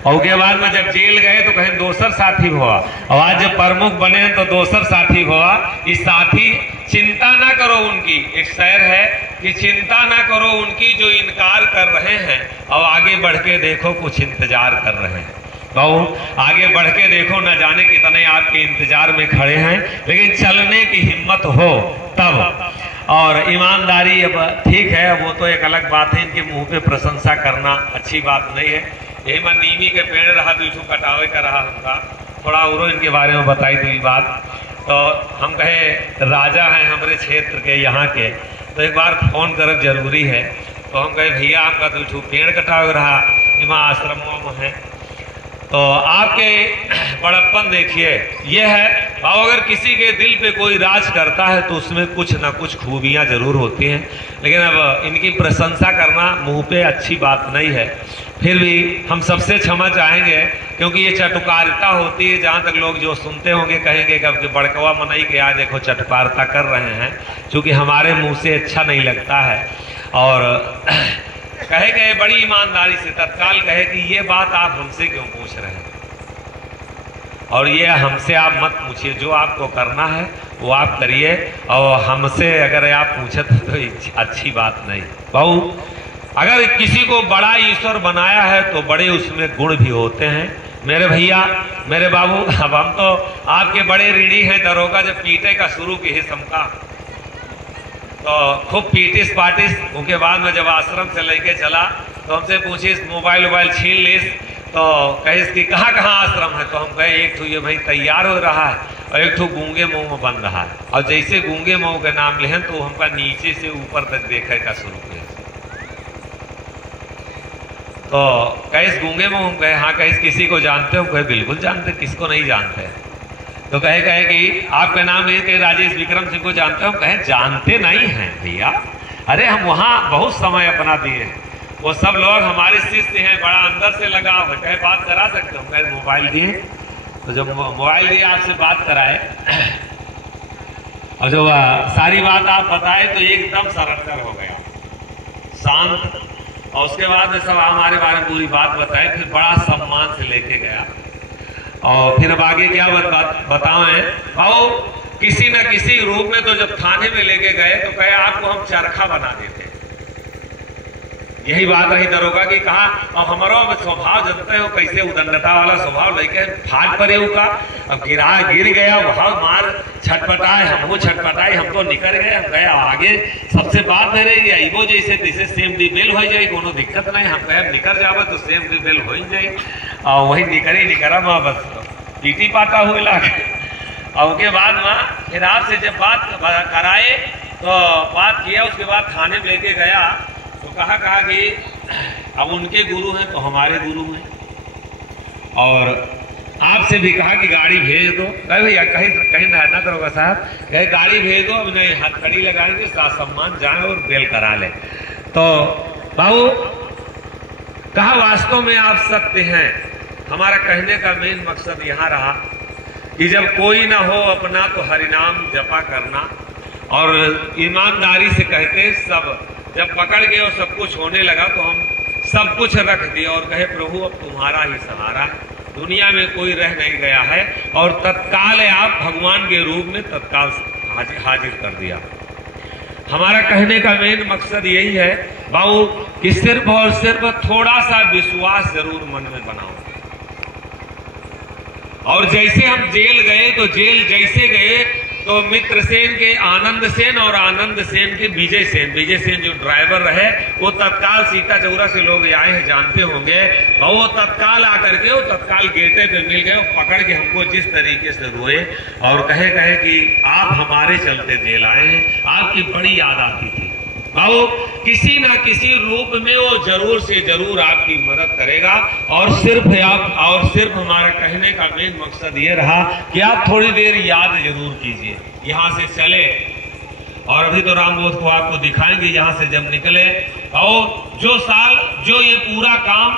और उसके बाद में जब जेल गए तो कहें दोसर साथी हुआ, और आज जब प्रमुख बने तो दोसर साथी हुआ। इस साथी चिंता ना करो उनकी, एक शेर है कि चिंता ना करो उनकी जो इनकार कर रहे हैं, और आगे बढ़ के देखो कुछ इंतजार कर रहे हैं। बहु आगे बढ़ के देखो, न जाने कितने आपके इंतजार में खड़े हैं, लेकिन चलने की हिम्मत हो तब। और ईमानदारी अब ठीक है, वो तो एक अलग बात है, इनके मुंह पे प्रशंसा करना अच्छी बात नहीं है। यही मैं नीमी के पेड़ रहा तो इसको कटावे का रहा हमका, थोड़ा और इनके बारे में बताई तो ये बात। तो हम कहे राजा हैं हमारे क्षेत्र के यहाँ के, तो एक बार फोन करब जरूरी है। तो हम कहे भैया आपका तो पेड़ कटावे रहा इमा आश्रमों में है, तो आपके बड़प्पन देखिए ये है। और अगर किसी के दिल पे कोई राज करता है तो उसमें कुछ ना कुछ खूबियां जरूर होती हैं, लेकिन अब इनकी प्रशंसा करना मुंह पे अच्छी बात नहीं है। फिर भी हम सबसे क्षमा चाहेंगे, क्योंकि ये चटुकारिता होती है। जहाँ तक लोग जो सुनते होंगे कहेंगे कि बड़कवा मनई के आज देखो चटुकारिता कर रहे हैं, क्योंकि हमारे मुंह से अच्छा नहीं लगता है। और कहे गए बड़ी ईमानदारी से तत्काल कहे कि ये बात आप हमसे क्यों पूछ रहे हैं, और ये हमसे आप मत पूछिए, जो आपको करना है वो आप करिए, और हमसे अगर आप पूछे तो अच्छी बात नहीं। बहु अगर किसी को बड़ा ईश्वर बनाया है तो बड़े उसमें गुण भी होते हैं। मेरे भैया मेरे बाबू, अब हम तो आपके बड़े ऋणी हैं। दरोगा जब पीटे का शुरू की है समका, तो खूब पीटिस पाटिस, उसके बाद में जब आश्रम से लेके चला तो हमसे पूछिस मोबाइल वोबाइल छीन लिस, तो कहिस कि कहाँ कहाँ आश्रम है। तो हम कहे एक ठू ये भाई तैयार हो रहा है, और एक ठू गूंगे मुंह में बन रहा है। और जैसे गूंगे मुंह के नाम लें तो हमका नीचे से ऊपर तक देखे का शुरू किया। तो कहिस गूंगे मुंह, कहे हाँ। कहिस किसी को जानते हो? कहे बिल्कुल जानते, किसको नहीं जानते। तो कहे कि आपका नाम ये कि राजेश विक्रम सिंह को जानते हो? कहे जानते नहीं हैं भैया, अरे हम वहाँ बहुत समय अपना दिए। वो सब लोग हमारे शिष्य हैं, बड़ा अंदर से लगाव है, कहे बात करा सकते हो, कहे मोबाइल दिए, तो जब मोबाइल दिए आपसे बात कराए और जो सारी बात आप बताए तो एकदम सरेंडर हो गया, शांत। और उसके बाद में सब हमारे बारे में पूरी बात बताए, फिर बड़ा सम्मान से लेके गया। और फिर अब आगे क्या बताओ है आओ, किसी न किसी रूप में तो जब थाने में लेके गए तो कहे आपको हम चरखा बना देते। यही बात रही दरोगा की, कहा अब हमारा स्वभाव जानते हो कैसे उदंडता वाला स्वभाव लेके फाट पड़े का, अब गिर गया वहां मार छटपटाए, हमको छटपटाए, हम तो निकल गए, हम गए आगे, सबसे बात है रही आईबो जैसे तैसे सेम डी बेल हो जाए, कोनो दिक्कत नहीं, हम कहे निकल जावे तो सेम डी बेल हो ही जाए। और वही निकरा बस पीटी पाता हुए लागे। और उसके बाद वहाँ फिर आपसे जब बात कराए तो बात किया, उसके बाद थाने में लेके गया तो कहा कि अब उनके गुरु हैं तो हमारे गुरु हैं, और आपसे भी कहा कि गाड़ी भेज दो। कहे भैया कहीं रहना करोगा साहब, कहे गाड़ी भेज दो, अब नहीं हथकड़ी लगाएंगे, साथ सम्मान जाए और बेल करा ले। तो बाबू कहा वास्तव में आप सत्य हैं। हमारा कहने का मेन मकसद यहाँ रहा कि जब कोई ना हो अपना तो हरिनाम जपा करना, और ईमानदारी से कहते सब जब पकड़ गए और सब कुछ होने लगा तो हम सब कुछ रख दिया और कहे प्रभु अब तुम्हारा ही सहारा, दुनिया में कोई रह नहीं गया है, और तत्काल आप भगवान के रूप में तत्काल हाजिर कर दिया। हमारा कहने का मेन मकसद यही है बाबू कि सिर्फ और सिर्फ थोड़ा सा विश्वास जरूर मन में बनाओ। और जैसे हम जेल गए तो जेल जैसे गए तो मित्रसेन के आनंद सेन और आनंद सेन के विजय सेन जो ड्राइवर रहे वो तत्काल सीता चौरा से लोग आए हैं जानते होंगे, और वो तत्काल आकर के वो तत्काल गेटे पे मिल गए, पकड़ के हमको जिस तरीके से रोए और कहे कि आप हमारे चलते जेल आए हैं, आपकी बड़ी याद आती थी। बाबू किसी ना किसी रूप में वो जरूर से जरूर आपकी मदद करेगा, और सिर्फ हमारा कहने का मेन मकसद ये रहा कि आप थोड़ी देर याद जरूर कीजिए। यहाँ से चले और अभी तो रामबोध को आपको दिखाएंगे, यहाँ से जब निकले और जो ये पूरा काम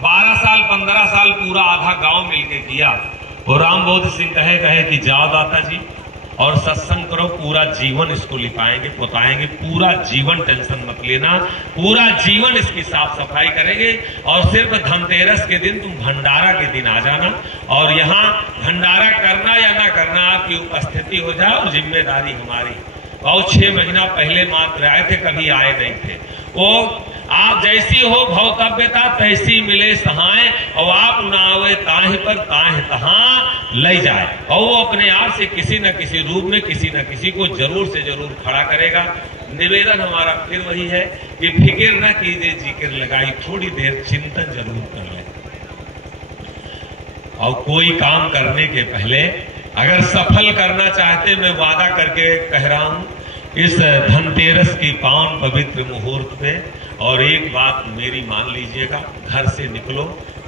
12 साल 15 साल पूरा आधा गांव मिलके किया, वो रामबोध सिंह कहे कि जाओ दाता जी और सत्संग करो, पूरा जीवन इसको लिपाएंगे पोताएंगे, पूरा जीवन टेंशन मत लेना, पूरा जीवन इसकी साफ सफाई करेंगे, और सिर्फ धनतेरस के दिन तुम भंडारा के दिन आ जाना, और यहाँ भंडारा करना या ना करना आपकी उपस्थिति हो जाए और जिम्मेदारी हमारी। और 6 महीना पहले मात्र आए थे, कभी आए नहीं थे। वो आप जैसी हो भवतव्यता तैसी मिले सहाय, और आप उनावे ताहे पर ताहे तहाँ ले जाए, और वो अपने आप से किसी न किसी रूप में किसी न किसी को जरूर से जरूर खड़ा करेगा। निवेदन हमारा फिर वही है कि फिक्र न कीजिए जिक्र लगाई, थोड़ी देर चिंतन जरूर कर ले। और कोई काम करने के पहले अगर सफल करना चाहते, मैं वादा करके कह रहा हूं इस धनतेरस की पावन पवित्र मुहूर्त पे, और एक बात मेरी मान लीजिएगा, घर से निकलो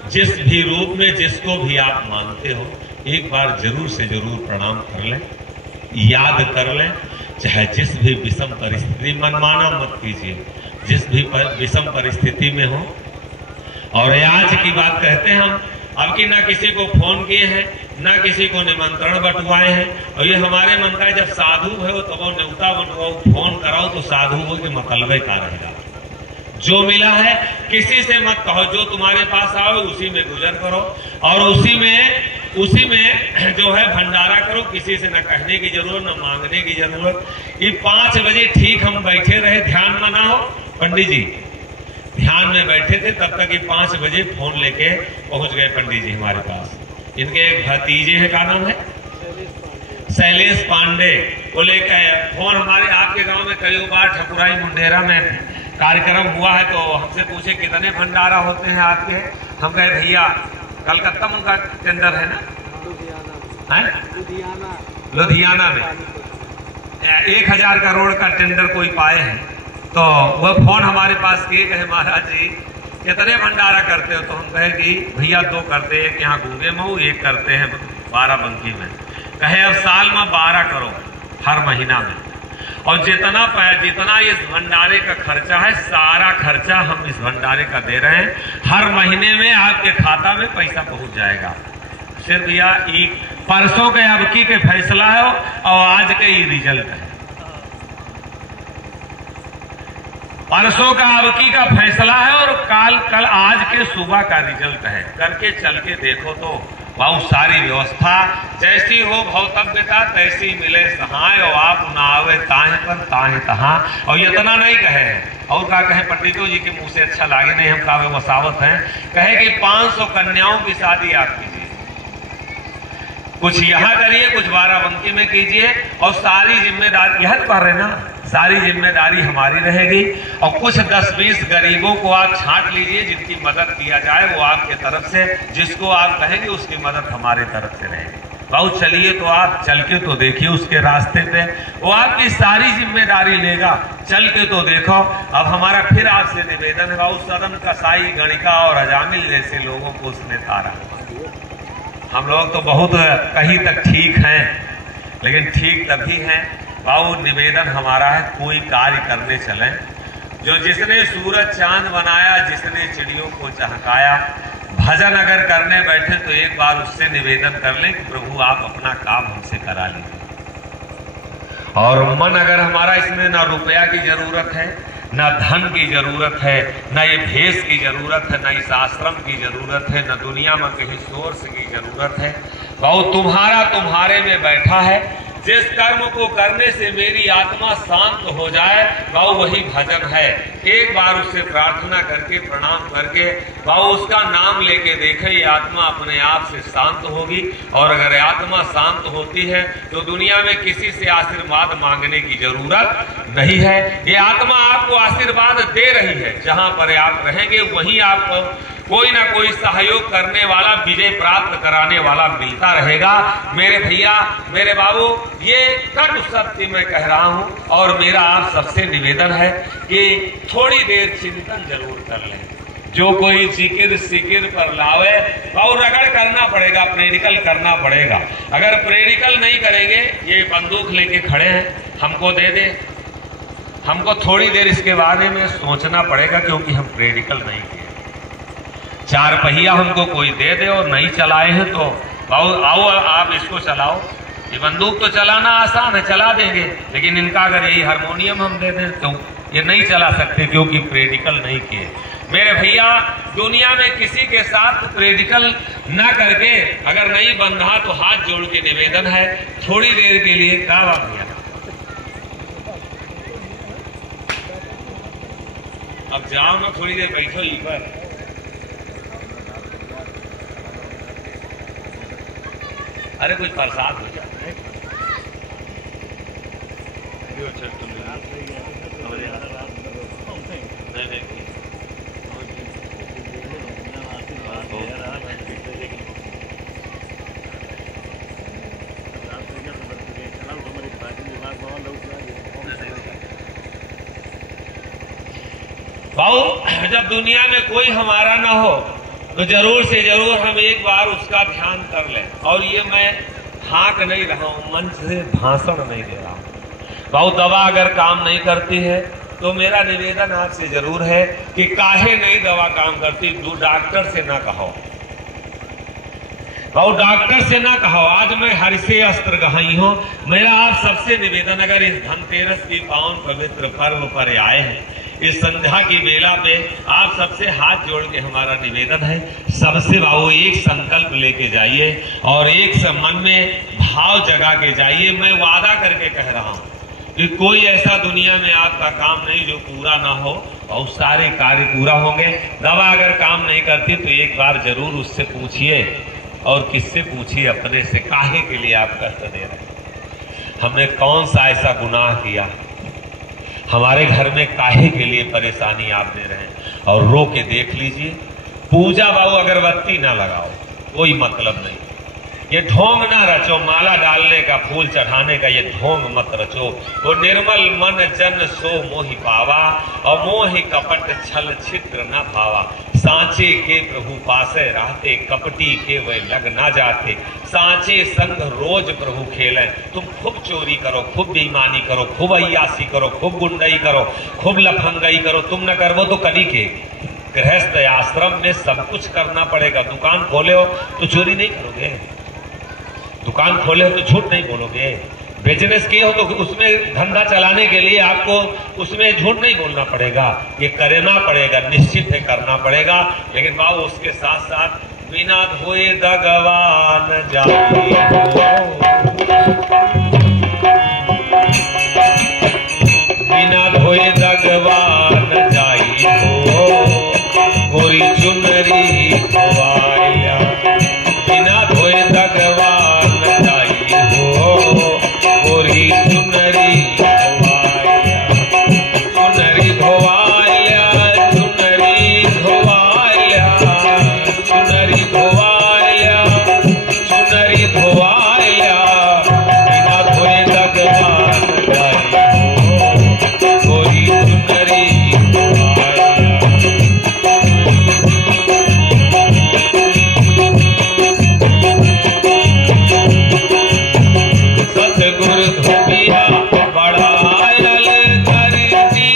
जिस भी रूप में जिसको भी आप मानते हो, एक बार जरूर से जरूर प्रणाम कर लें, याद कर लें, चाहे जिस भी विषम परिस्थिति, मनमाना मत कीजिए, जिस भी विषम परिस्थिति में हो। और आज की बात कहते हैं हम, अब कि ना किसी को फोन किए हैं ना किसी को निमंत्रण बंटवाए हैं, और ये हमारे मन का जब साधु है तो वो न्योता बंटवाओ, फोन कराओ तो साधु हो के मतलबे का रहेगा। जो मिला है किसी से मत कहो, जो तुम्हारे पास आओ उसी में गुजर करो, और उसी में जो है भंडारा करो, किसी से न कहने की जरूरत न मांगने की जरूरत। ये 5 बजे ठीक हम बैठे रहे, ध्यान में ना हो, पंडित जी ध्यान में बैठे थे, तब तक ये 5 बजे फोन लेके पहुंच गए पंडित जी हमारे पास। इनके एक भतीजे हैं, का नाम है शैलेश पांडे, वो लेके फोन हमारे आपके गांव में कई बार ठकुराई मुंडेरा में कार्यक्रम हुआ है, तो हमसे पूछे कितने भंडारा होते हैं आपके। हम कहे भैया कलकत्ता में उनका टेंडर है ना, लुधियाना में 1000 करोड़ का टेंडर कोई पाए हैं, तो वह फोन हमारे पास किए, कहे महाराज जी कितने भंडारा करते हो, तो हम कहे कि भैया 2 करते हैं, एक यहाँ गूंगे मऊ, एक करते हैं 12 बंकी में। कहे अब साल में 12 करो हर महीना में, और जितना इस भंडारे का खर्चा है, सारा खर्चा हम इस भंडारे का दे रहे हैं। हर महीने में आपके खाता में पैसा पहुंच जाएगा। सिर्फ या परसों के अबकी के फैसला है और आज के ही रिजल्ट है। परसों का अबकी का फैसला है और कल आज के सुबह का रिजल्ट है। करके चल के देखो तो बहुत सारी व्यवस्था जैसी हो भौतव्यता तैसी मिले सहाय, और आप न आवे ताहे पर ताहे तहा। और इतना नहीं कहे और क्या कहे, पंडितों जी के मुंह से अच्छा लागे नहीं, हम कावे मसावत हैं, कहे कि 500 कन्याओं की शादी आप कीजिए, कुछ यहाँ करिए, कुछ बाराबंकी में कीजिए, और सारी जिम्मेदारी यह कर रहे ना, सारी जिम्मेदारी हमारी रहेगी। और कुछ 10-20 गरीबों को आप छांट लीजिए, जिनकी मदद किया जाए वो आपके तरफ से, जिसको आप कहेंगे उसकी मदद हमारे तरफ से रहेगी। बहुत चलिए तो आप चल के तो देखिए उसके रास्ते पे, वो आपकी सारी जिम्मेदारी लेगा। चल के तो देखो। अब हमारा फिर आपसे निवेदन है, बहुत सदन कसाई गणिका और अजामिल जैसे लोगों को उसने तारा। हम लोग तो बहुत कहीं तक ठीक हैं, लेकिन ठीक तभी हैं बाबू। निवेदन हमारा है, कोई कार्य करने चले जो जिसने सूरज चांद बनाया, जिसने चिड़ियों को चहकाया, भजन अगर करने बैठे तो एक बार उससे निवेदन कर लें कि प्रभु आप अपना काम हमसे करा लीजिए। और मन अगर हमारा इसमें ना रुपया की जरूरत है, ना धन की जरूरत है, ना ये भेष की जरूरत है, ना इस आश्रम की जरूरत है, ना दुनिया में कहीं सोर्स की जरूरत है। बहुत तुम्हारा तुम्हारे में बैठा है। जिस कर्म को करने से मेरी आत्मा शांत हो जाए बाबू वही भजन है। एक बार उससे प्रार्थना करके प्रणाम करके बाबू उसका नाम लेके देखे, ये आत्मा अपने आप से शांत होगी। और अगर आत्मा शांत होती है तो दुनिया में किसी से आशीर्वाद मांगने की जरूरत नहीं है। ये आत्मा आपको आशीर्वाद दे रही है। जहां पर आप रहेंगे वहीं आपको कोई ना कोई सहयोग करने वाला, विजय प्राप्त कराने वाला मिलता रहेगा। मेरे भैया, मेरे बाबू, ये कटु सत्य मैं कह रहा हूं। और मेरा आप सबसे निवेदन है कि थोड़ी देर चिंतन जरूर कर लें। जो कोई सिकिर पर लावे और रगड़ करना पड़ेगा, प्रेडिकल करना पड़ेगा। अगर प्रेडिकल नहीं करेंगे, ये बंदूक लेके खड़े हैं, हमको दे दे, हमको थोड़ी देर इसके बारे में सोचना पड़ेगा, क्योंकि हम प्रेडिकल नहीं किए। 4 पहिया हमको कोई दे दे और नहीं चलाए हैं तो आओ आप इसको चलाओ। ये बंदूक तो चलाना आसान है, चला देंगे, लेकिन इनका अगर यही हारमोनियम हम दे दें तो ये नहीं चला सकते, क्योंकि प्रेडिकल नहीं किए। मेरे भैया, दुनिया में किसी के साथ प्रेडिकल ना करके अगर नहीं बंधा तो हाथ जोड़ के निवेदन है, थोड़ी देर के लिए क्या बात भैया, अब जाओ ना, थोड़ी देर बैठो यहीं पर। अरे कुछ प्रसाद हो जाता है। भाऊ, जब दुनिया में कोई हमारा ना हो तो जरूर से जरूर हम एक बार उसका ध्यान कर लें। और ये मैं हाँक नहीं रहा हूं, मंच से भाषण नहीं दे रहा हूं। बहुत दवा अगर काम नहीं करती है तो मेरा निवेदन आपसे जरूर है कि काहे नहीं दवा काम करती, डॉक्टर से ना कहो, बहुत डॉक्टर से ना कहो। आज मैं हर से अस्त्र गहाई हूं। मेरा आप सबसे निवेदन, अगर इस धनतेरस की पावन पवित्र पर्व पर आए हैं, इस संध्या की बेला पे आप सबसे हाथ जोड़ के हमारा निवेदन है, सबसे बाबू एक संकल्प लेके जाइए और एक मन में भाव जगा के जाइए। मैं वादा करके कह रहा हूं कि कोई ऐसा दुनिया में आपका काम नहीं जो पूरा ना हो, और सारे कार्य पूरा होंगे। दवा अगर काम नहीं करती तो एक बार जरूर उससे पूछिए, और किससे पूछिए? अपने से। काहे के लिए आप कष्ट दे रहे हैं? हमने कौन सा ऐसा गुनाह किया? हमारे घर में काहे के लिए परेशानी आप दे रहे हैं? और रो के देख लीजिए। पूजा बाबू अगरबत्ती ना लगाओ, कोई मतलब नहीं। ये ढोंग ना रचो, माला डालने का, फूल चढ़ाने का, ये ढोंग मत रचो। वो निर्मल मन जन सो मोहि पावा, और मोहि कपट छल छिद्र न भावा। सांचे के प्रभु पासे रहते, कपटी के वे लग ना जाते। सांचे संग रोज प्रभु खेलें, तुम खूब चोरी करो, खूब बेईमानी करो, खूब अय्यासी करो, खूब गुंडई करो, खूब लफंगई करो, तुम न करवो तो कदी के। गृहस्थ आश्रम में सब कुछ करना पड़ेगा। दुकान खोले हो तो चोरी नहीं करोगे, दुकान खोले हो तो झूठ नहीं बोलोगे, बिजनेस किए हो तो उसमें धंधा चलाने के लिए आपको उसमें झूठ नहीं बोलना पड़ेगा। ये करना पड़ेगा, निश्चित है करना पड़ेगा। लेकिन बाबू उसके साथ साथ बिना धोए दगवा न जाए, बिना धोए दगवा न जाई हो, गोरी चुनरी धोवाया। बिना धोए दगवा न जाई हो, गोरी चुनरी धोवाया। चुनरी धोवाया, चुनरी धोवाया, चुनरी धोवाया, चुनरी धोवाया। बिना धोए दगवा न जाई हो, गोरी चुनरी धोवाया। सतगुरु धोबिया बड़ायल करती,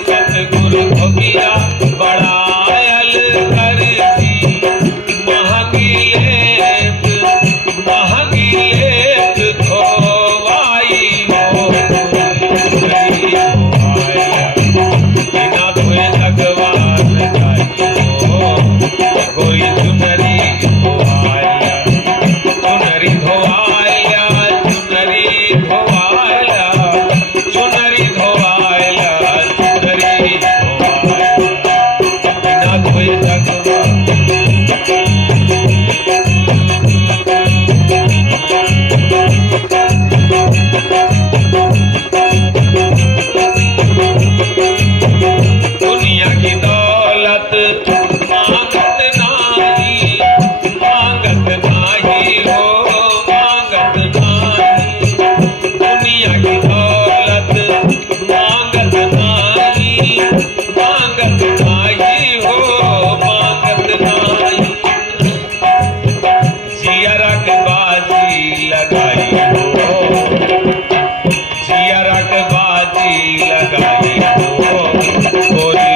सतगुरु धोबिया बड़ायल करती। महंगी लेत, महंगी लेत धोवाई हो, बिना धोए दगवा न जाई हो, कोई चुनरी धोवाया। चुनरी धोवाया, चुनरी धोवाया, चुनरी धोवाया, चुनरी धोवाया। बिना धोए दगवा दुनिया की दौलत मांगत नाही, मांगत नाही हो, मांगत नाही। दुनिया की दौलत मांगत नाही, मांगत नाही हो, मांगत नाही। जियरा के बाजी लगाई हो, जियरा के बाजी लगाई हो, गोरी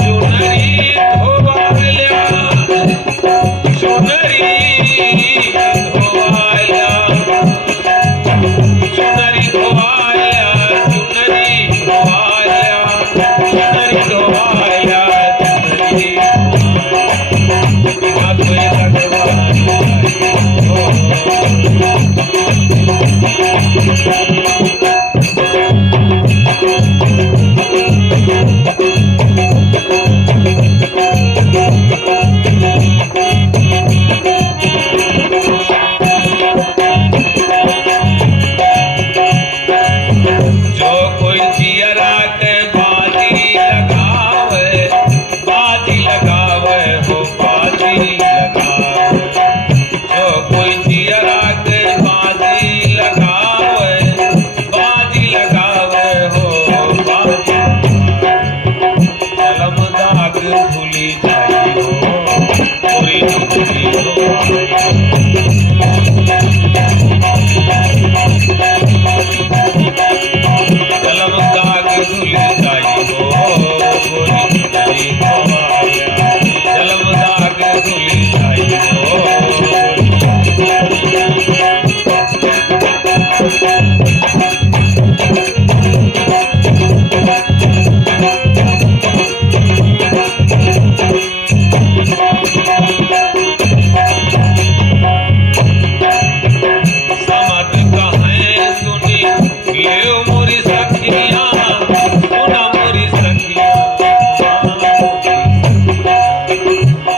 चुनरी धोवाया। चुनरी धोवाया, चुनरी धोवाया, चुनरी धोवाया, चुनरी धोवाया, चुनरी धोवाया, चुनरी धोवाया। बिना धोए दगवा न जाई जो कोई जियरा के बाजी लगावे, बाजी लगावे हो, बाजी लगावे। जो कोई जियरा के बाजी लगावे, बाजी लगावे हो, बाजी लगावे। कलम दाग भूली जाई हो, कोई भूली धोवाया। कलम दाग धुल जाई हो, गोरी चुनरी धोवाया। कलम दाग धुल जाई हो। समझ कहें सुनी ले मोरी सखिया, सुना मोरी सखिया।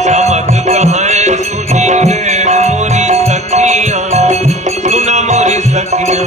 समझ कहें सुनी ले मोरी सखिया, सुना मोरी सखिया।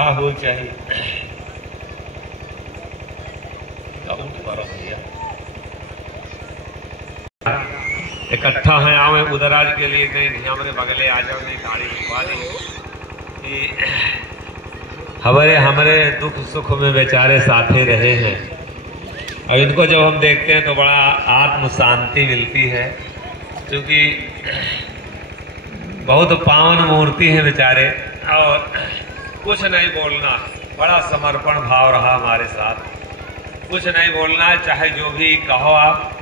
का हो चाहिए भैया इकट्ठा है आवे उधराज के लिए नहीं हमारे बगले आ जाओ नहीं गाड़ी रुकवा दी हमारे दुख सुख में बेचारे साथे रहे हैं और इनको जब हम देखते हैं तो बड़ा आत्म शांति मिलती है क्योंकि बहुत पावन मूर्ति है बेचारे और कुछ नहीं बोलना बड़ा समर्पण भाव रहा हमारे साथ कुछ नहीं बोलना चाहे जो भी कहो आप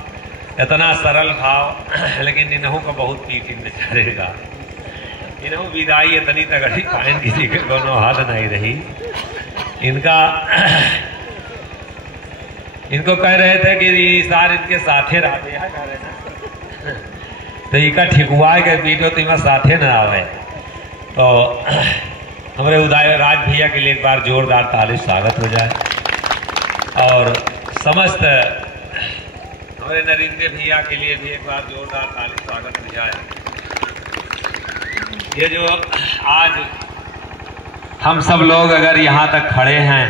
इतना सरल भाव लेकिन इन्हों का बहुत पीठ इन बेचारे का इन्हों विदाई इतनी तगड़ी कायन किसी के दोनों हाथ नहीं रही इनको कह रहे थे कि सार इनके साथे रहते हैं तो इनका ठिकुआ के पीटो तो साथे न आवे तो हमारे उदय राज भैया के लिए एक बार जोरदार ताली स्वागत हो जाए और समस्त हमारे नरेंद्र भैया के लिए भी एक बार जोरदार ताली स्वागत हो जाए। ये जो आज हम सब लोग अगर यहाँ तक खड़े हैं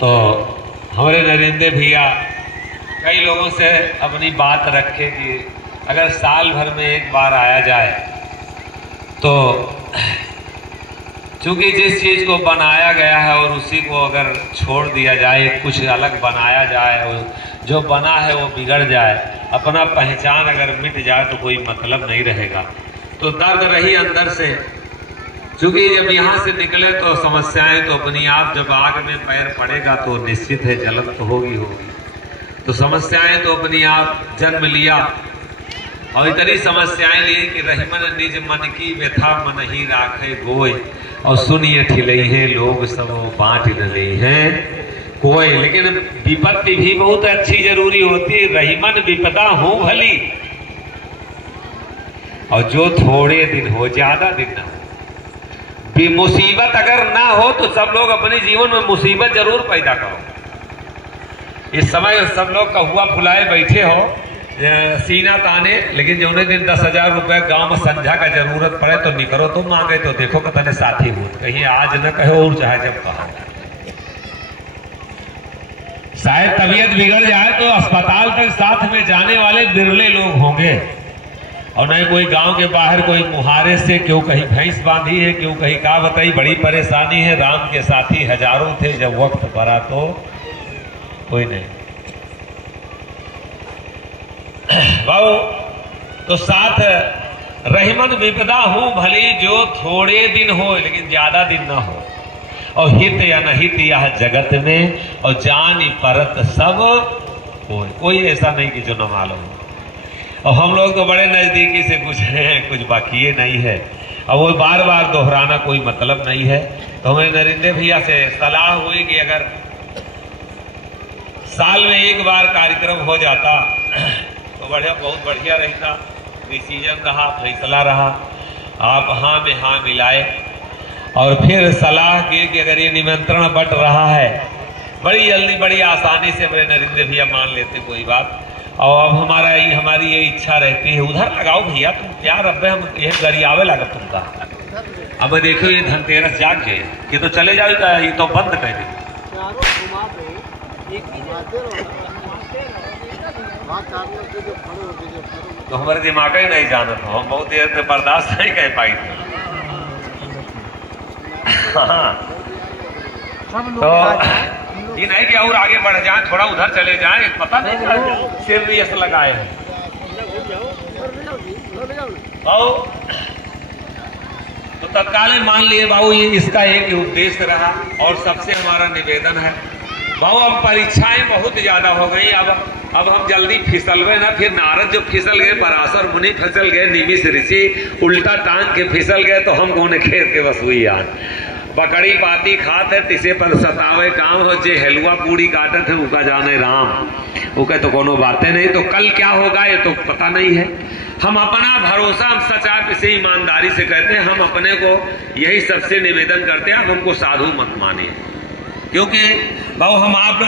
तो हमारे नरेंद्र भैया कई लोगों से अपनी बात रखे कि अगर साल भर में एक बार आया जाए तो क्योंकि जिस चीज़ को बनाया गया है और उसी को अगर छोड़ दिया जाए कुछ अलग बनाया जाए और जो बना है वो बिगड़ जाए अपना पहचान अगर मिट जाए तो कोई मतलब नहीं रहेगा। तो दर्द रही अंदर से क्योंकि जब यहाँ से निकले तो समस्याएं तो अपनी आप जब आग में पैर पड़ेगा तो निश्चित है जलन तो होगी तो समस्याएं तो अपनी आप जन्म लिया और इतनी समस्याएं ली कि रहीमन निज मन की व्यथा मन ही राखे गोय और सुनिए ठिलई है लोग सब बांट नहीं है कोई। लेकिन विपत्ति भी बहुत अच्छी जरूरी होती है रहीमन विपदा हो भली और जो थोड़े दिन हो ज्यादा दिन ना हो मुसीबत अगर ना हो तो सब लोग अपने जीवन में मुसीबत जरूर पैदा करो। इस समय सब लोग कहुआ फुलाए बैठे हो सीना ताने लेकिन जो दिन 10,000 रुपए गांव में संध्या का जरूरत पड़े तो निकलो तो मांगे तो देखो कि तने साथी हो कहीं आज न कहो और चाहे जब कहा शायद तबीयत बिगड़ जाए तो अस्पताल तक साथ में जाने वाले बिरले लोग होंगे और नहीं कोई गांव के बाहर कोई मुहारे से क्यों कहीं भैंस बांधी है क्यों कहीं का बताई बड़ी परेशानी है। राम के साथी हजारों थे जब वक्त पड़ा तो कोई नहीं बाबू तो साथ रहीमन विपदा हूं भली जो थोड़े दिन हो लेकिन ज्यादा दिन ना हो और हित या नहित यह जगत में और जान परत सब कोई ऐसा नहीं कि जो न मालूम हो। और हम लोग तो बड़े नजदीकी से गुजरे हैं कुछ बाकी नहीं है और वो बार बार दोहराना कोई मतलब नहीं है। तो हमें नरेंद्र भैया से सलाह हुई कि अगर साल में एक बार कार्यक्रम हो जाता तो बहुत बढ़िया रहता। डिसीजन रहा फैसला रहा आप हाँ में हाँ मिलाए और फिर सलाह की कि अगर ये निमंत्रण बट रहा है बड़ी जल्दी बड़ी आसानी से मेरे नरेंद्र भैया मान लेते कोई बात। और अब हमारी ये इच्छा रहती है उधर लगाओ भैया तुम प्यार अब हम ये गरियावे लगा तुमका। अब देखो ये धनतेरस जाग गए कि तो चले जाओ ये तो बंद कर दे तो हमारे दिमाग ही नहीं जाना था हम बहुत देर में बर्दाश्त नहीं कर पाई थे। तो ये नहीं कि और आगे बढ़ जाए थोड़ा उधर चले जाए पता नहीं सिर भी ऐसा लगाए हैं। तो तत्काल मान लिए बाबू ये इसका एक उद्देश्य रहा और सबसे हमारा निवेदन है बाबू अब परीक्षाएं बहुत ज्यादा हो गई अब हम जल्दी फिसलवे ना फिर नारद जो फिसल गए पराशर मुनि फिसल गए निमिष ऋषि उल्टा टांग के फिसल गए तो हम कौन खेत के बस हुई आज बकड़ी पाती खात है तिसे पर सतावे काम हो जे हलवा पूरी काटत है उका जाने राम उका तो कोनो बातें नहीं। तो कल क्या होगा ये तो पता नहीं है। हम अपना भरोसा हम सचा से ईमानदारी से कहते हैं हम अपने को यही सबसे निवेदन करते हैं आप हमको साधु मत मानिए क्योंकि भाव हम आप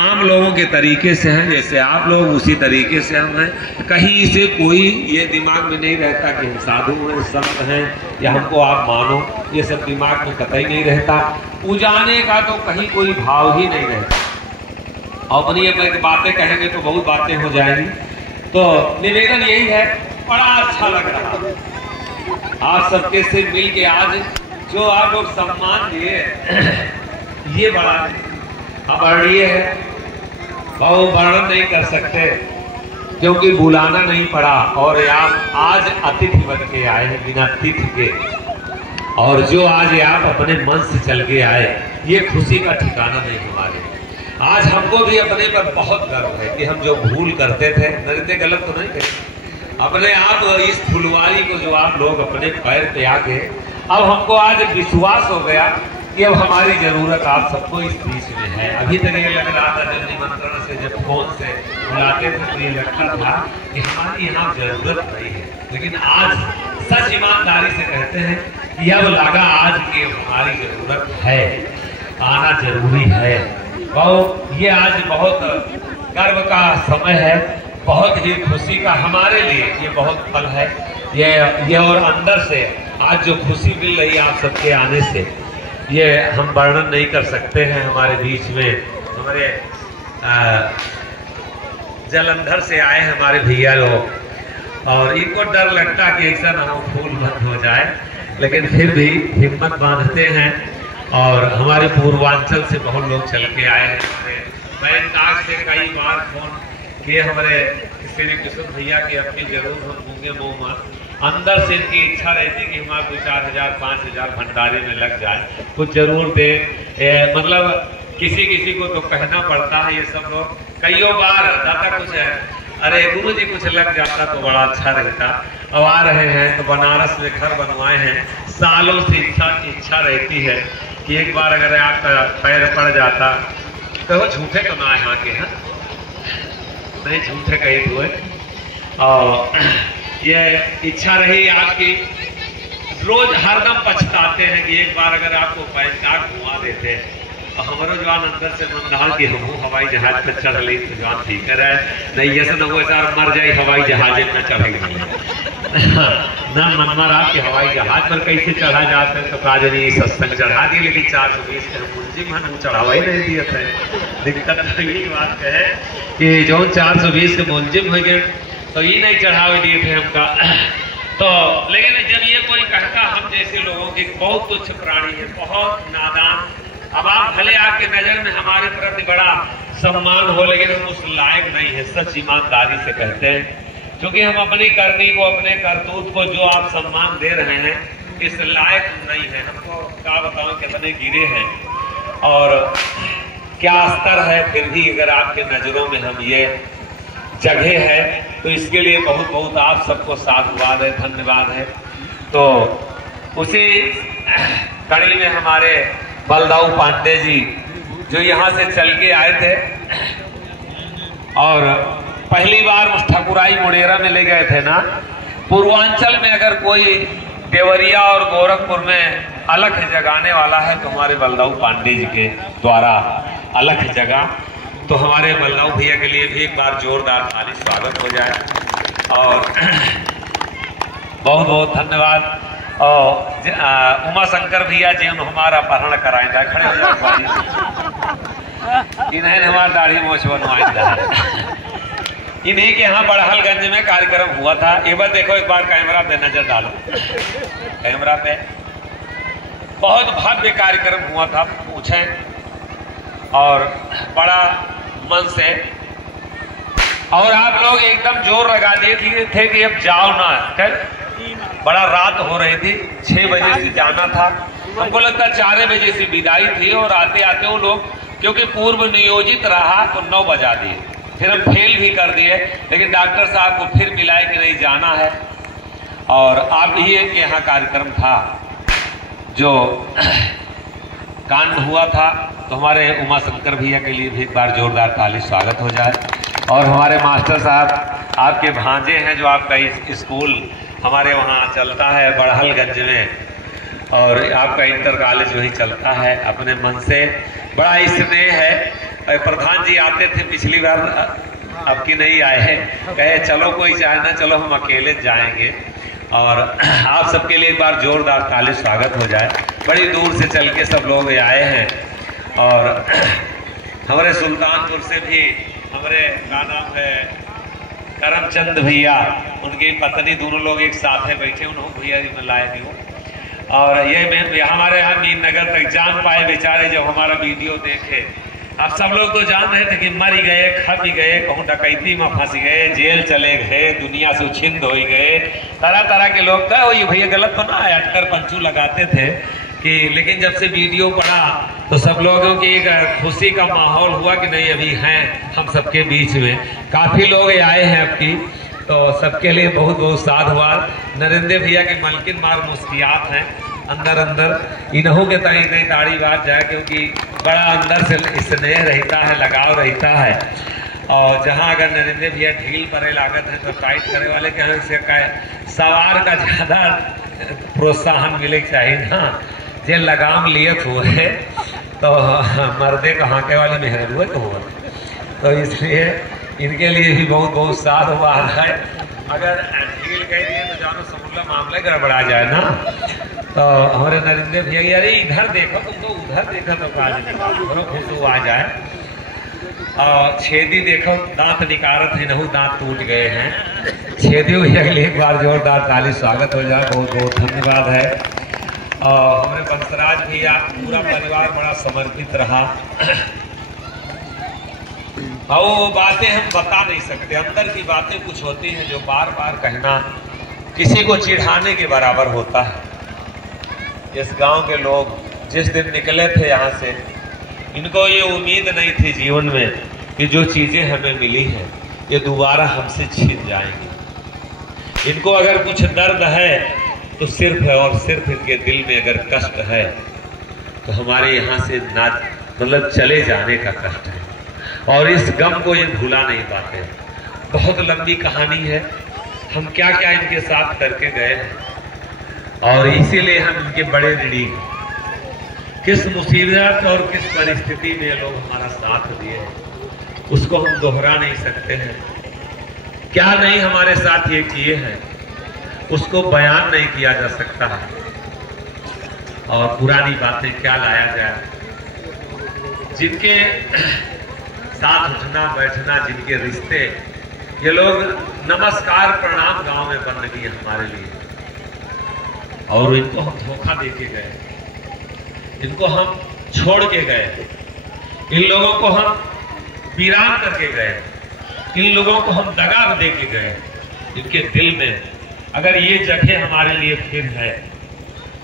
आम लोगों के तरीके से हैं, जैसे आप लोग उसी तरीके से हम हैं। कहीं से कोई ये दिमाग में नहीं रहता कि हम साधु हैं, संत हैं, या हमको आप मानो, ये सब दिमाग में कतई नहीं रहता। पूजाने का तो कहीं कोई भाव ही नहीं रहता। अपनी अपनी बातें कहेंगे तो बहुत बातें हो जाएंगी। तो निवेदन यही है, बड़ा अच्छा लग रहा है आप सबके से मिल के। आज जो आप लोग सम्मान दिए ये बड़ा अवर्णीय है, बहुत वर्णन नहीं कर सकते, क्योंकि बुलाना नहीं पड़ा और आप आज अतिथि बन के आए हैं बिना तिथि के। और जो आज आप अपने मन से चल के आए, ये खुशी का ठिकाना नहीं हमारे। आज हमको भी अपने पर बहुत गर्व है कि हम जो भूल करते थे, नृत्य गलत तो नहीं थे, अपने आप इस फुलवारी को जो आप लोग अपने पैर पे आके, अब हमको आज विश्वास हो गया कि अब हमारी जरूरत आप सबको इस बीच में है। अभी तक ये लग रहा था जब निमंत्रण से, जब फोन से बुलाते थे तो ये लगता था कि हमारी यहाँ जरूरत नहीं है, लेकिन आज सच ईमानदारी से कहते हैं कि अब लगा आज की हमारी जरूरत है, आना जरूरी है। और ये आज बहुत गर्व का समय है, बहुत ही खुशी का हमारे लिए ये बहुत पल है ये और अंदर से आज जो खुशी मिल रही है आप सबके आने से, ये हम वर्णन नहीं कर सकते हैं। हमारे बीच में हमारे जलंधर से आए हमारे भैया लोग, और इनको डर लगता कि ऐसा ना हो फूल बंद हो जाए, लेकिन फिर भी हिम्मत बांधते हैं। और हमारे पूर्वांचल से बहुत लोग चल के आए हैं। बैंकाक से कई बार फोन किए हमारे श्री कृष्ण भैया के, अपनी जरूर हम गूंगे मुँह अंदर से इनकी इच्छा रहती कि हमारे को 4000 5000 भंडारे में लग जाए, कुछ जरूर दे। मतलब किसी किसी को तो कहना पड़ता है ये सब लोग। कईयों बार दादा कुछ है, अरे गुरु जी कुछ लग जाता तो बड़ा अच्छा रहता। अब आ रहे हैं तो बनारस में घर बनवाए हैं, सालों से इच्छा रहती है कि एक बार अगर आपका पैर पड़ जाता तो झूठे तो ना यहाँ के हैं, नहीं झूठे कहीं हुए। और ये इच्छा रही आपकी, रोज हरदम पछताते हैं कि एक बार अगर आपको बैंकाक घुमा देते हैं। हमारो जवान अंदर से मन रहा कि हम हवाई जहाज पर चढ़ ली तो जवान ठीक है, नहीं ऐसा न हो सर मर जाए हवाई जहाज में चढ़ेंगे ना मन रहा कि हवाई जहाज पर कैसे चढ़ा जाता है। तो काजनी सत्संग चढ़ा दिए, लेकिन 420 के मुंजिम हम चढ़ावा ही नहीं दिए थे। दिक्कत ये बात है कि जो 420 के मुंजिम हो गए तो ये नहीं चढ़ावे दिए थे हमका। तो लेकिन जब ये कोई कहता हम जैसे लोगों की बहुत तुच्छ प्राणी है, बहुत नादान, अब आप भले आपके नजर में हमारे प्रति बड़ा सम्मान हो, लेकिन हम उस लायक नहीं है। सच ईमानदारी से कहते हैं, क्योंकि हम अपनी करनी को, अपने करतूत को जो आप सम्मान दे रहे हैं इस लायक नहीं है। हमको क्या बताऊं कितने गिरे हैं और क्या स्तर है, फिर भी अगर आपके नजरों में हम ये जगह है तो इसके लिए बहुत बहुत आप सबको साधुवाद है, धन्यवाद है। तो उसी कड़ी में हमारे बलदाऊ पांडे जी जो यहाँ से चल के आए थे और पहली बार ठाकुराई मोडेरा में ले गए थे ना। पूर्वांचल में अगर कोई देवरिया और गोरखपुर में अलख जगाने वाला है तो हमारे बलदाऊ पांडे जी के द्वारा अलख जगा। तो हमारे बलदाऊ भैया के लिए भी एक बार जोरदार ताली स्वागत हो जाए और बहुत बहुत धन्यवाद। और उमा शंकर भैया जी हमारा अपहरण कराएंगे, खड़े हो जाए, इन्हें हमारी दाढ़ी मोछ बनवाएंगे। इन्हीं के यहाँ बड़हलगंज में कार्यक्रम हुआ था। एक बार देखो, एक बार कैमरा पे नजर डालो, कैमरा पे बहुत भव्य कार्यक्रम हुआ था, पूछे और बड़ा मन से। और आप लोग एकदम जोर लगा दिए थे कि अब जाओ ना, बड़ा रात हो रही थी, 6 बजे से जाना था। हमको लगता 4 बजे से विदाई थी और आते आते वो लोग क्योंकि पूर्व नियोजित रहा तो 9 बजा दिए। फिर हम फेल भी कर दिए, लेकिन डॉक्टर साहब को फिर मिलाए कि नहीं जाना है। और आप ही के यहाँ कार्यक्रम था जो कांड हुआ था, तो हमारे उमा शंकर भैया के लिए भी एक बार जोरदार ताली स्वागत हो जाए। और हमारे मास्टर साहब आपके भांजे हैं, जो आपका स्कूल हमारे वहाँ चलता है बड़हलगंज में, और आपका इंटर कॉलेज वही चलता है। अपने मन से बड़ा स्नेह है। प्रधान जी आते थे पिछली बार, अब की नहीं आए हैं, कहे चलो कोई चाहे ना चलो हम अकेले जाएंगे। और आप सबके लिए एक बार जोरदार ताली स्वागत हो जाए। बड़ी दूर से चल के सब लोग आए हैं। और हमारे सुल्तानपुर से भी हमारे का नाम है करमचंद भैया, उनकी पत्नी, दोनों लोग एक साथ है बैठे, उन्होंने भैया जी में लाए भी हो। और ये हमारे यहाँ मीन नगर तक जान पाए बेचारे, जब हमारा वीडियो देखे। अब सब लोग तो जान रहे थे कि मर ही गए, खप ही गए, कहूँ डकैती में फंस गए, जेल चले गए, दुनिया से उछिंद हो गए, तरह तरह के लोग थे। वो ये भैया गलत तो ना है, अटकर पंचू लगाते थे कि, लेकिन जब से वीडियो पड़ा तो सब लोगों की एक खुशी का माहौल हुआ कि नहीं अभी हैं हम सबके बीच में। काफी लोग आए हैं आपकी, तो सबके लिए बहुत बहुत साधुवाद। नरेंद्र भैया के मलकिन मार मुस्कियात हैं अंदर अंदर, इन्हों के तई नहीं ताड़ी बात जाए, क्योंकि बड़ा अंदर से स्नेह रहता है, लगाव रहता है। और जहाँ अगर नरेंद्र भैया ढील परे लागत है तो टाइट करे वाले के यहाँ से सवार का ज्यादा प्रोत्साहन मिले चाहिए ना। जे लगाम लिए हुए तो मर्दे को हाँके वाली मेहर हुए तो हुआ, तो इसलिए इनके लिए भी बहुत बहुत साधुवाद है। अगर ढील कह दिए तो जानो समूला मामला गड़बड़ा जाए ना। तो हमारे नरेंद्र भैया अरे इधर देखो, तुम तो उधर देखो तो काज नहीं खुशबू आ जाए। और छेदी देखो दांत निकारत है, नहु दांत टूट गए हैं। छेदी भैया के लिए एक बार जोरदार ताली स्वागत हो जाए, बहुत बहुत धन्यवाद है। और हमारे बंसराज भैया, पूरा परिवार बड़ा समर्पित रहा। और वो बातें हम बता नहीं सकते, अंदर की बातें कुछ होती हैं जो बार बार कहना किसी को चिढ़ाने के बराबर होता है। इस गांव के लोग जिस दिन निकले थे यहाँ से, इनको ये उम्मीद नहीं थी जीवन में कि जो चीजें हमें मिली हैं ये दोबारा हमसे छीन जाएंगी। इनको अगर कुछ दर्द है तो सिर्फ है और सिर्फ इनके दिल में अगर कष्ट है तो हमारे यहाँ से ना मतलब चले जाने का कष्ट है, और इस गम को ये भुला नहीं पाते। बहुत लंबी कहानी है, हम क्या क्या इनके साथ करके गए हैं, और इसीलिए हम इनके बड़े ऋणी हैं। किस मुसीबत और किस परिस्थिति में लोग हमारा साथ दिए हैं उसको हम दोहरा नहीं सकते हैं। क्या नहीं हमारे साथ ये किए हैं उसको बयान नहीं किया जा सकता है। और पुरानी बातें क्या लाया जाए, जिनके साथ उठना बैठना, जिनके रिश्ते, ये लोग नमस्कार प्रणाम गांव में बन गई हमारे लिए। और इनको हम धोखा दे के गए, इनको हम छोड़ के गए, इन लोगों को हम वीरान करके गए, इन लोगों को हम दगा दे के गए। इनके दिल में अगर ये जगह हमारे लिए फिर है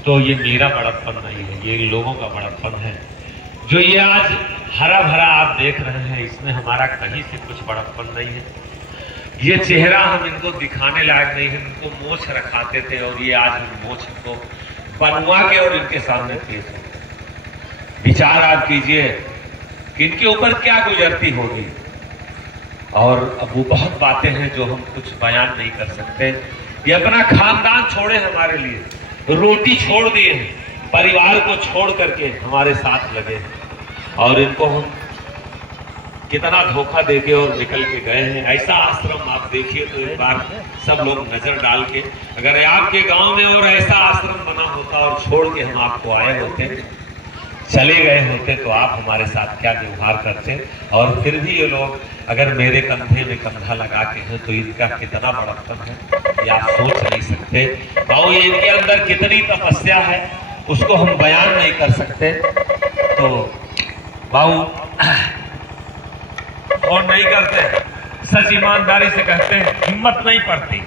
तो ये मेरा बड़प्पन नहीं है, ये इन लोगों का बड़प्पन है। जो ये आज हरा भरा आप देख रहे हैं, इसमें हमारा कहीं से कुछ बड़प्पन नहीं है। ये चेहरा हम इनको दिखाने लायक नहीं है, इनको मोछ रखाते थे और ये आज मोछ को बनवा के और इनके सामने पेश है। विचार आप कीजिए कि इनके ऊपर क्या गुजरती होगी। और अब वो बहुत बातें हैं जो हम कुछ बयान नहीं कर सकते। ये अपना खानदान छोड़े हमारे लिए, रोटी छोड़ दिए, परिवार को छोड़ करके हमारे साथ लगे हैं, और इनको हम कितना धोखा देके और निकल के गए हैं। ऐसा आश्रम आप देखिए तो एक बार सब लोग नजर डाल के, अगर आपके गांव में और ऐसा आश्रम बना होता और छोड़ के हम आपको आए होते, चले गए होते, तो आप हमारे साथ क्या व्यवहार करते। और फिर भी ये लोग अगर मेरे कंधे में कंधा लगा के हैं तो इनका कितना बड़प्पन है ये आप सोच नहीं सकते। और ये इनके अंदर कितनी तपस्या है उसको हम बयान नहीं कर सकते। तो बाबू और नहीं करते, सच ईमानदारी से कहते हैं, हिम्मत नहीं पड़ती।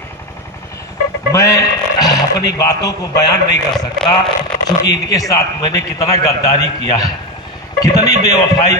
मैं अपनी बातों को बयान नहीं कर सकता क्योंकि इनके साथ मैंने कितना गद्दारी किया है, कितनी बेवफाई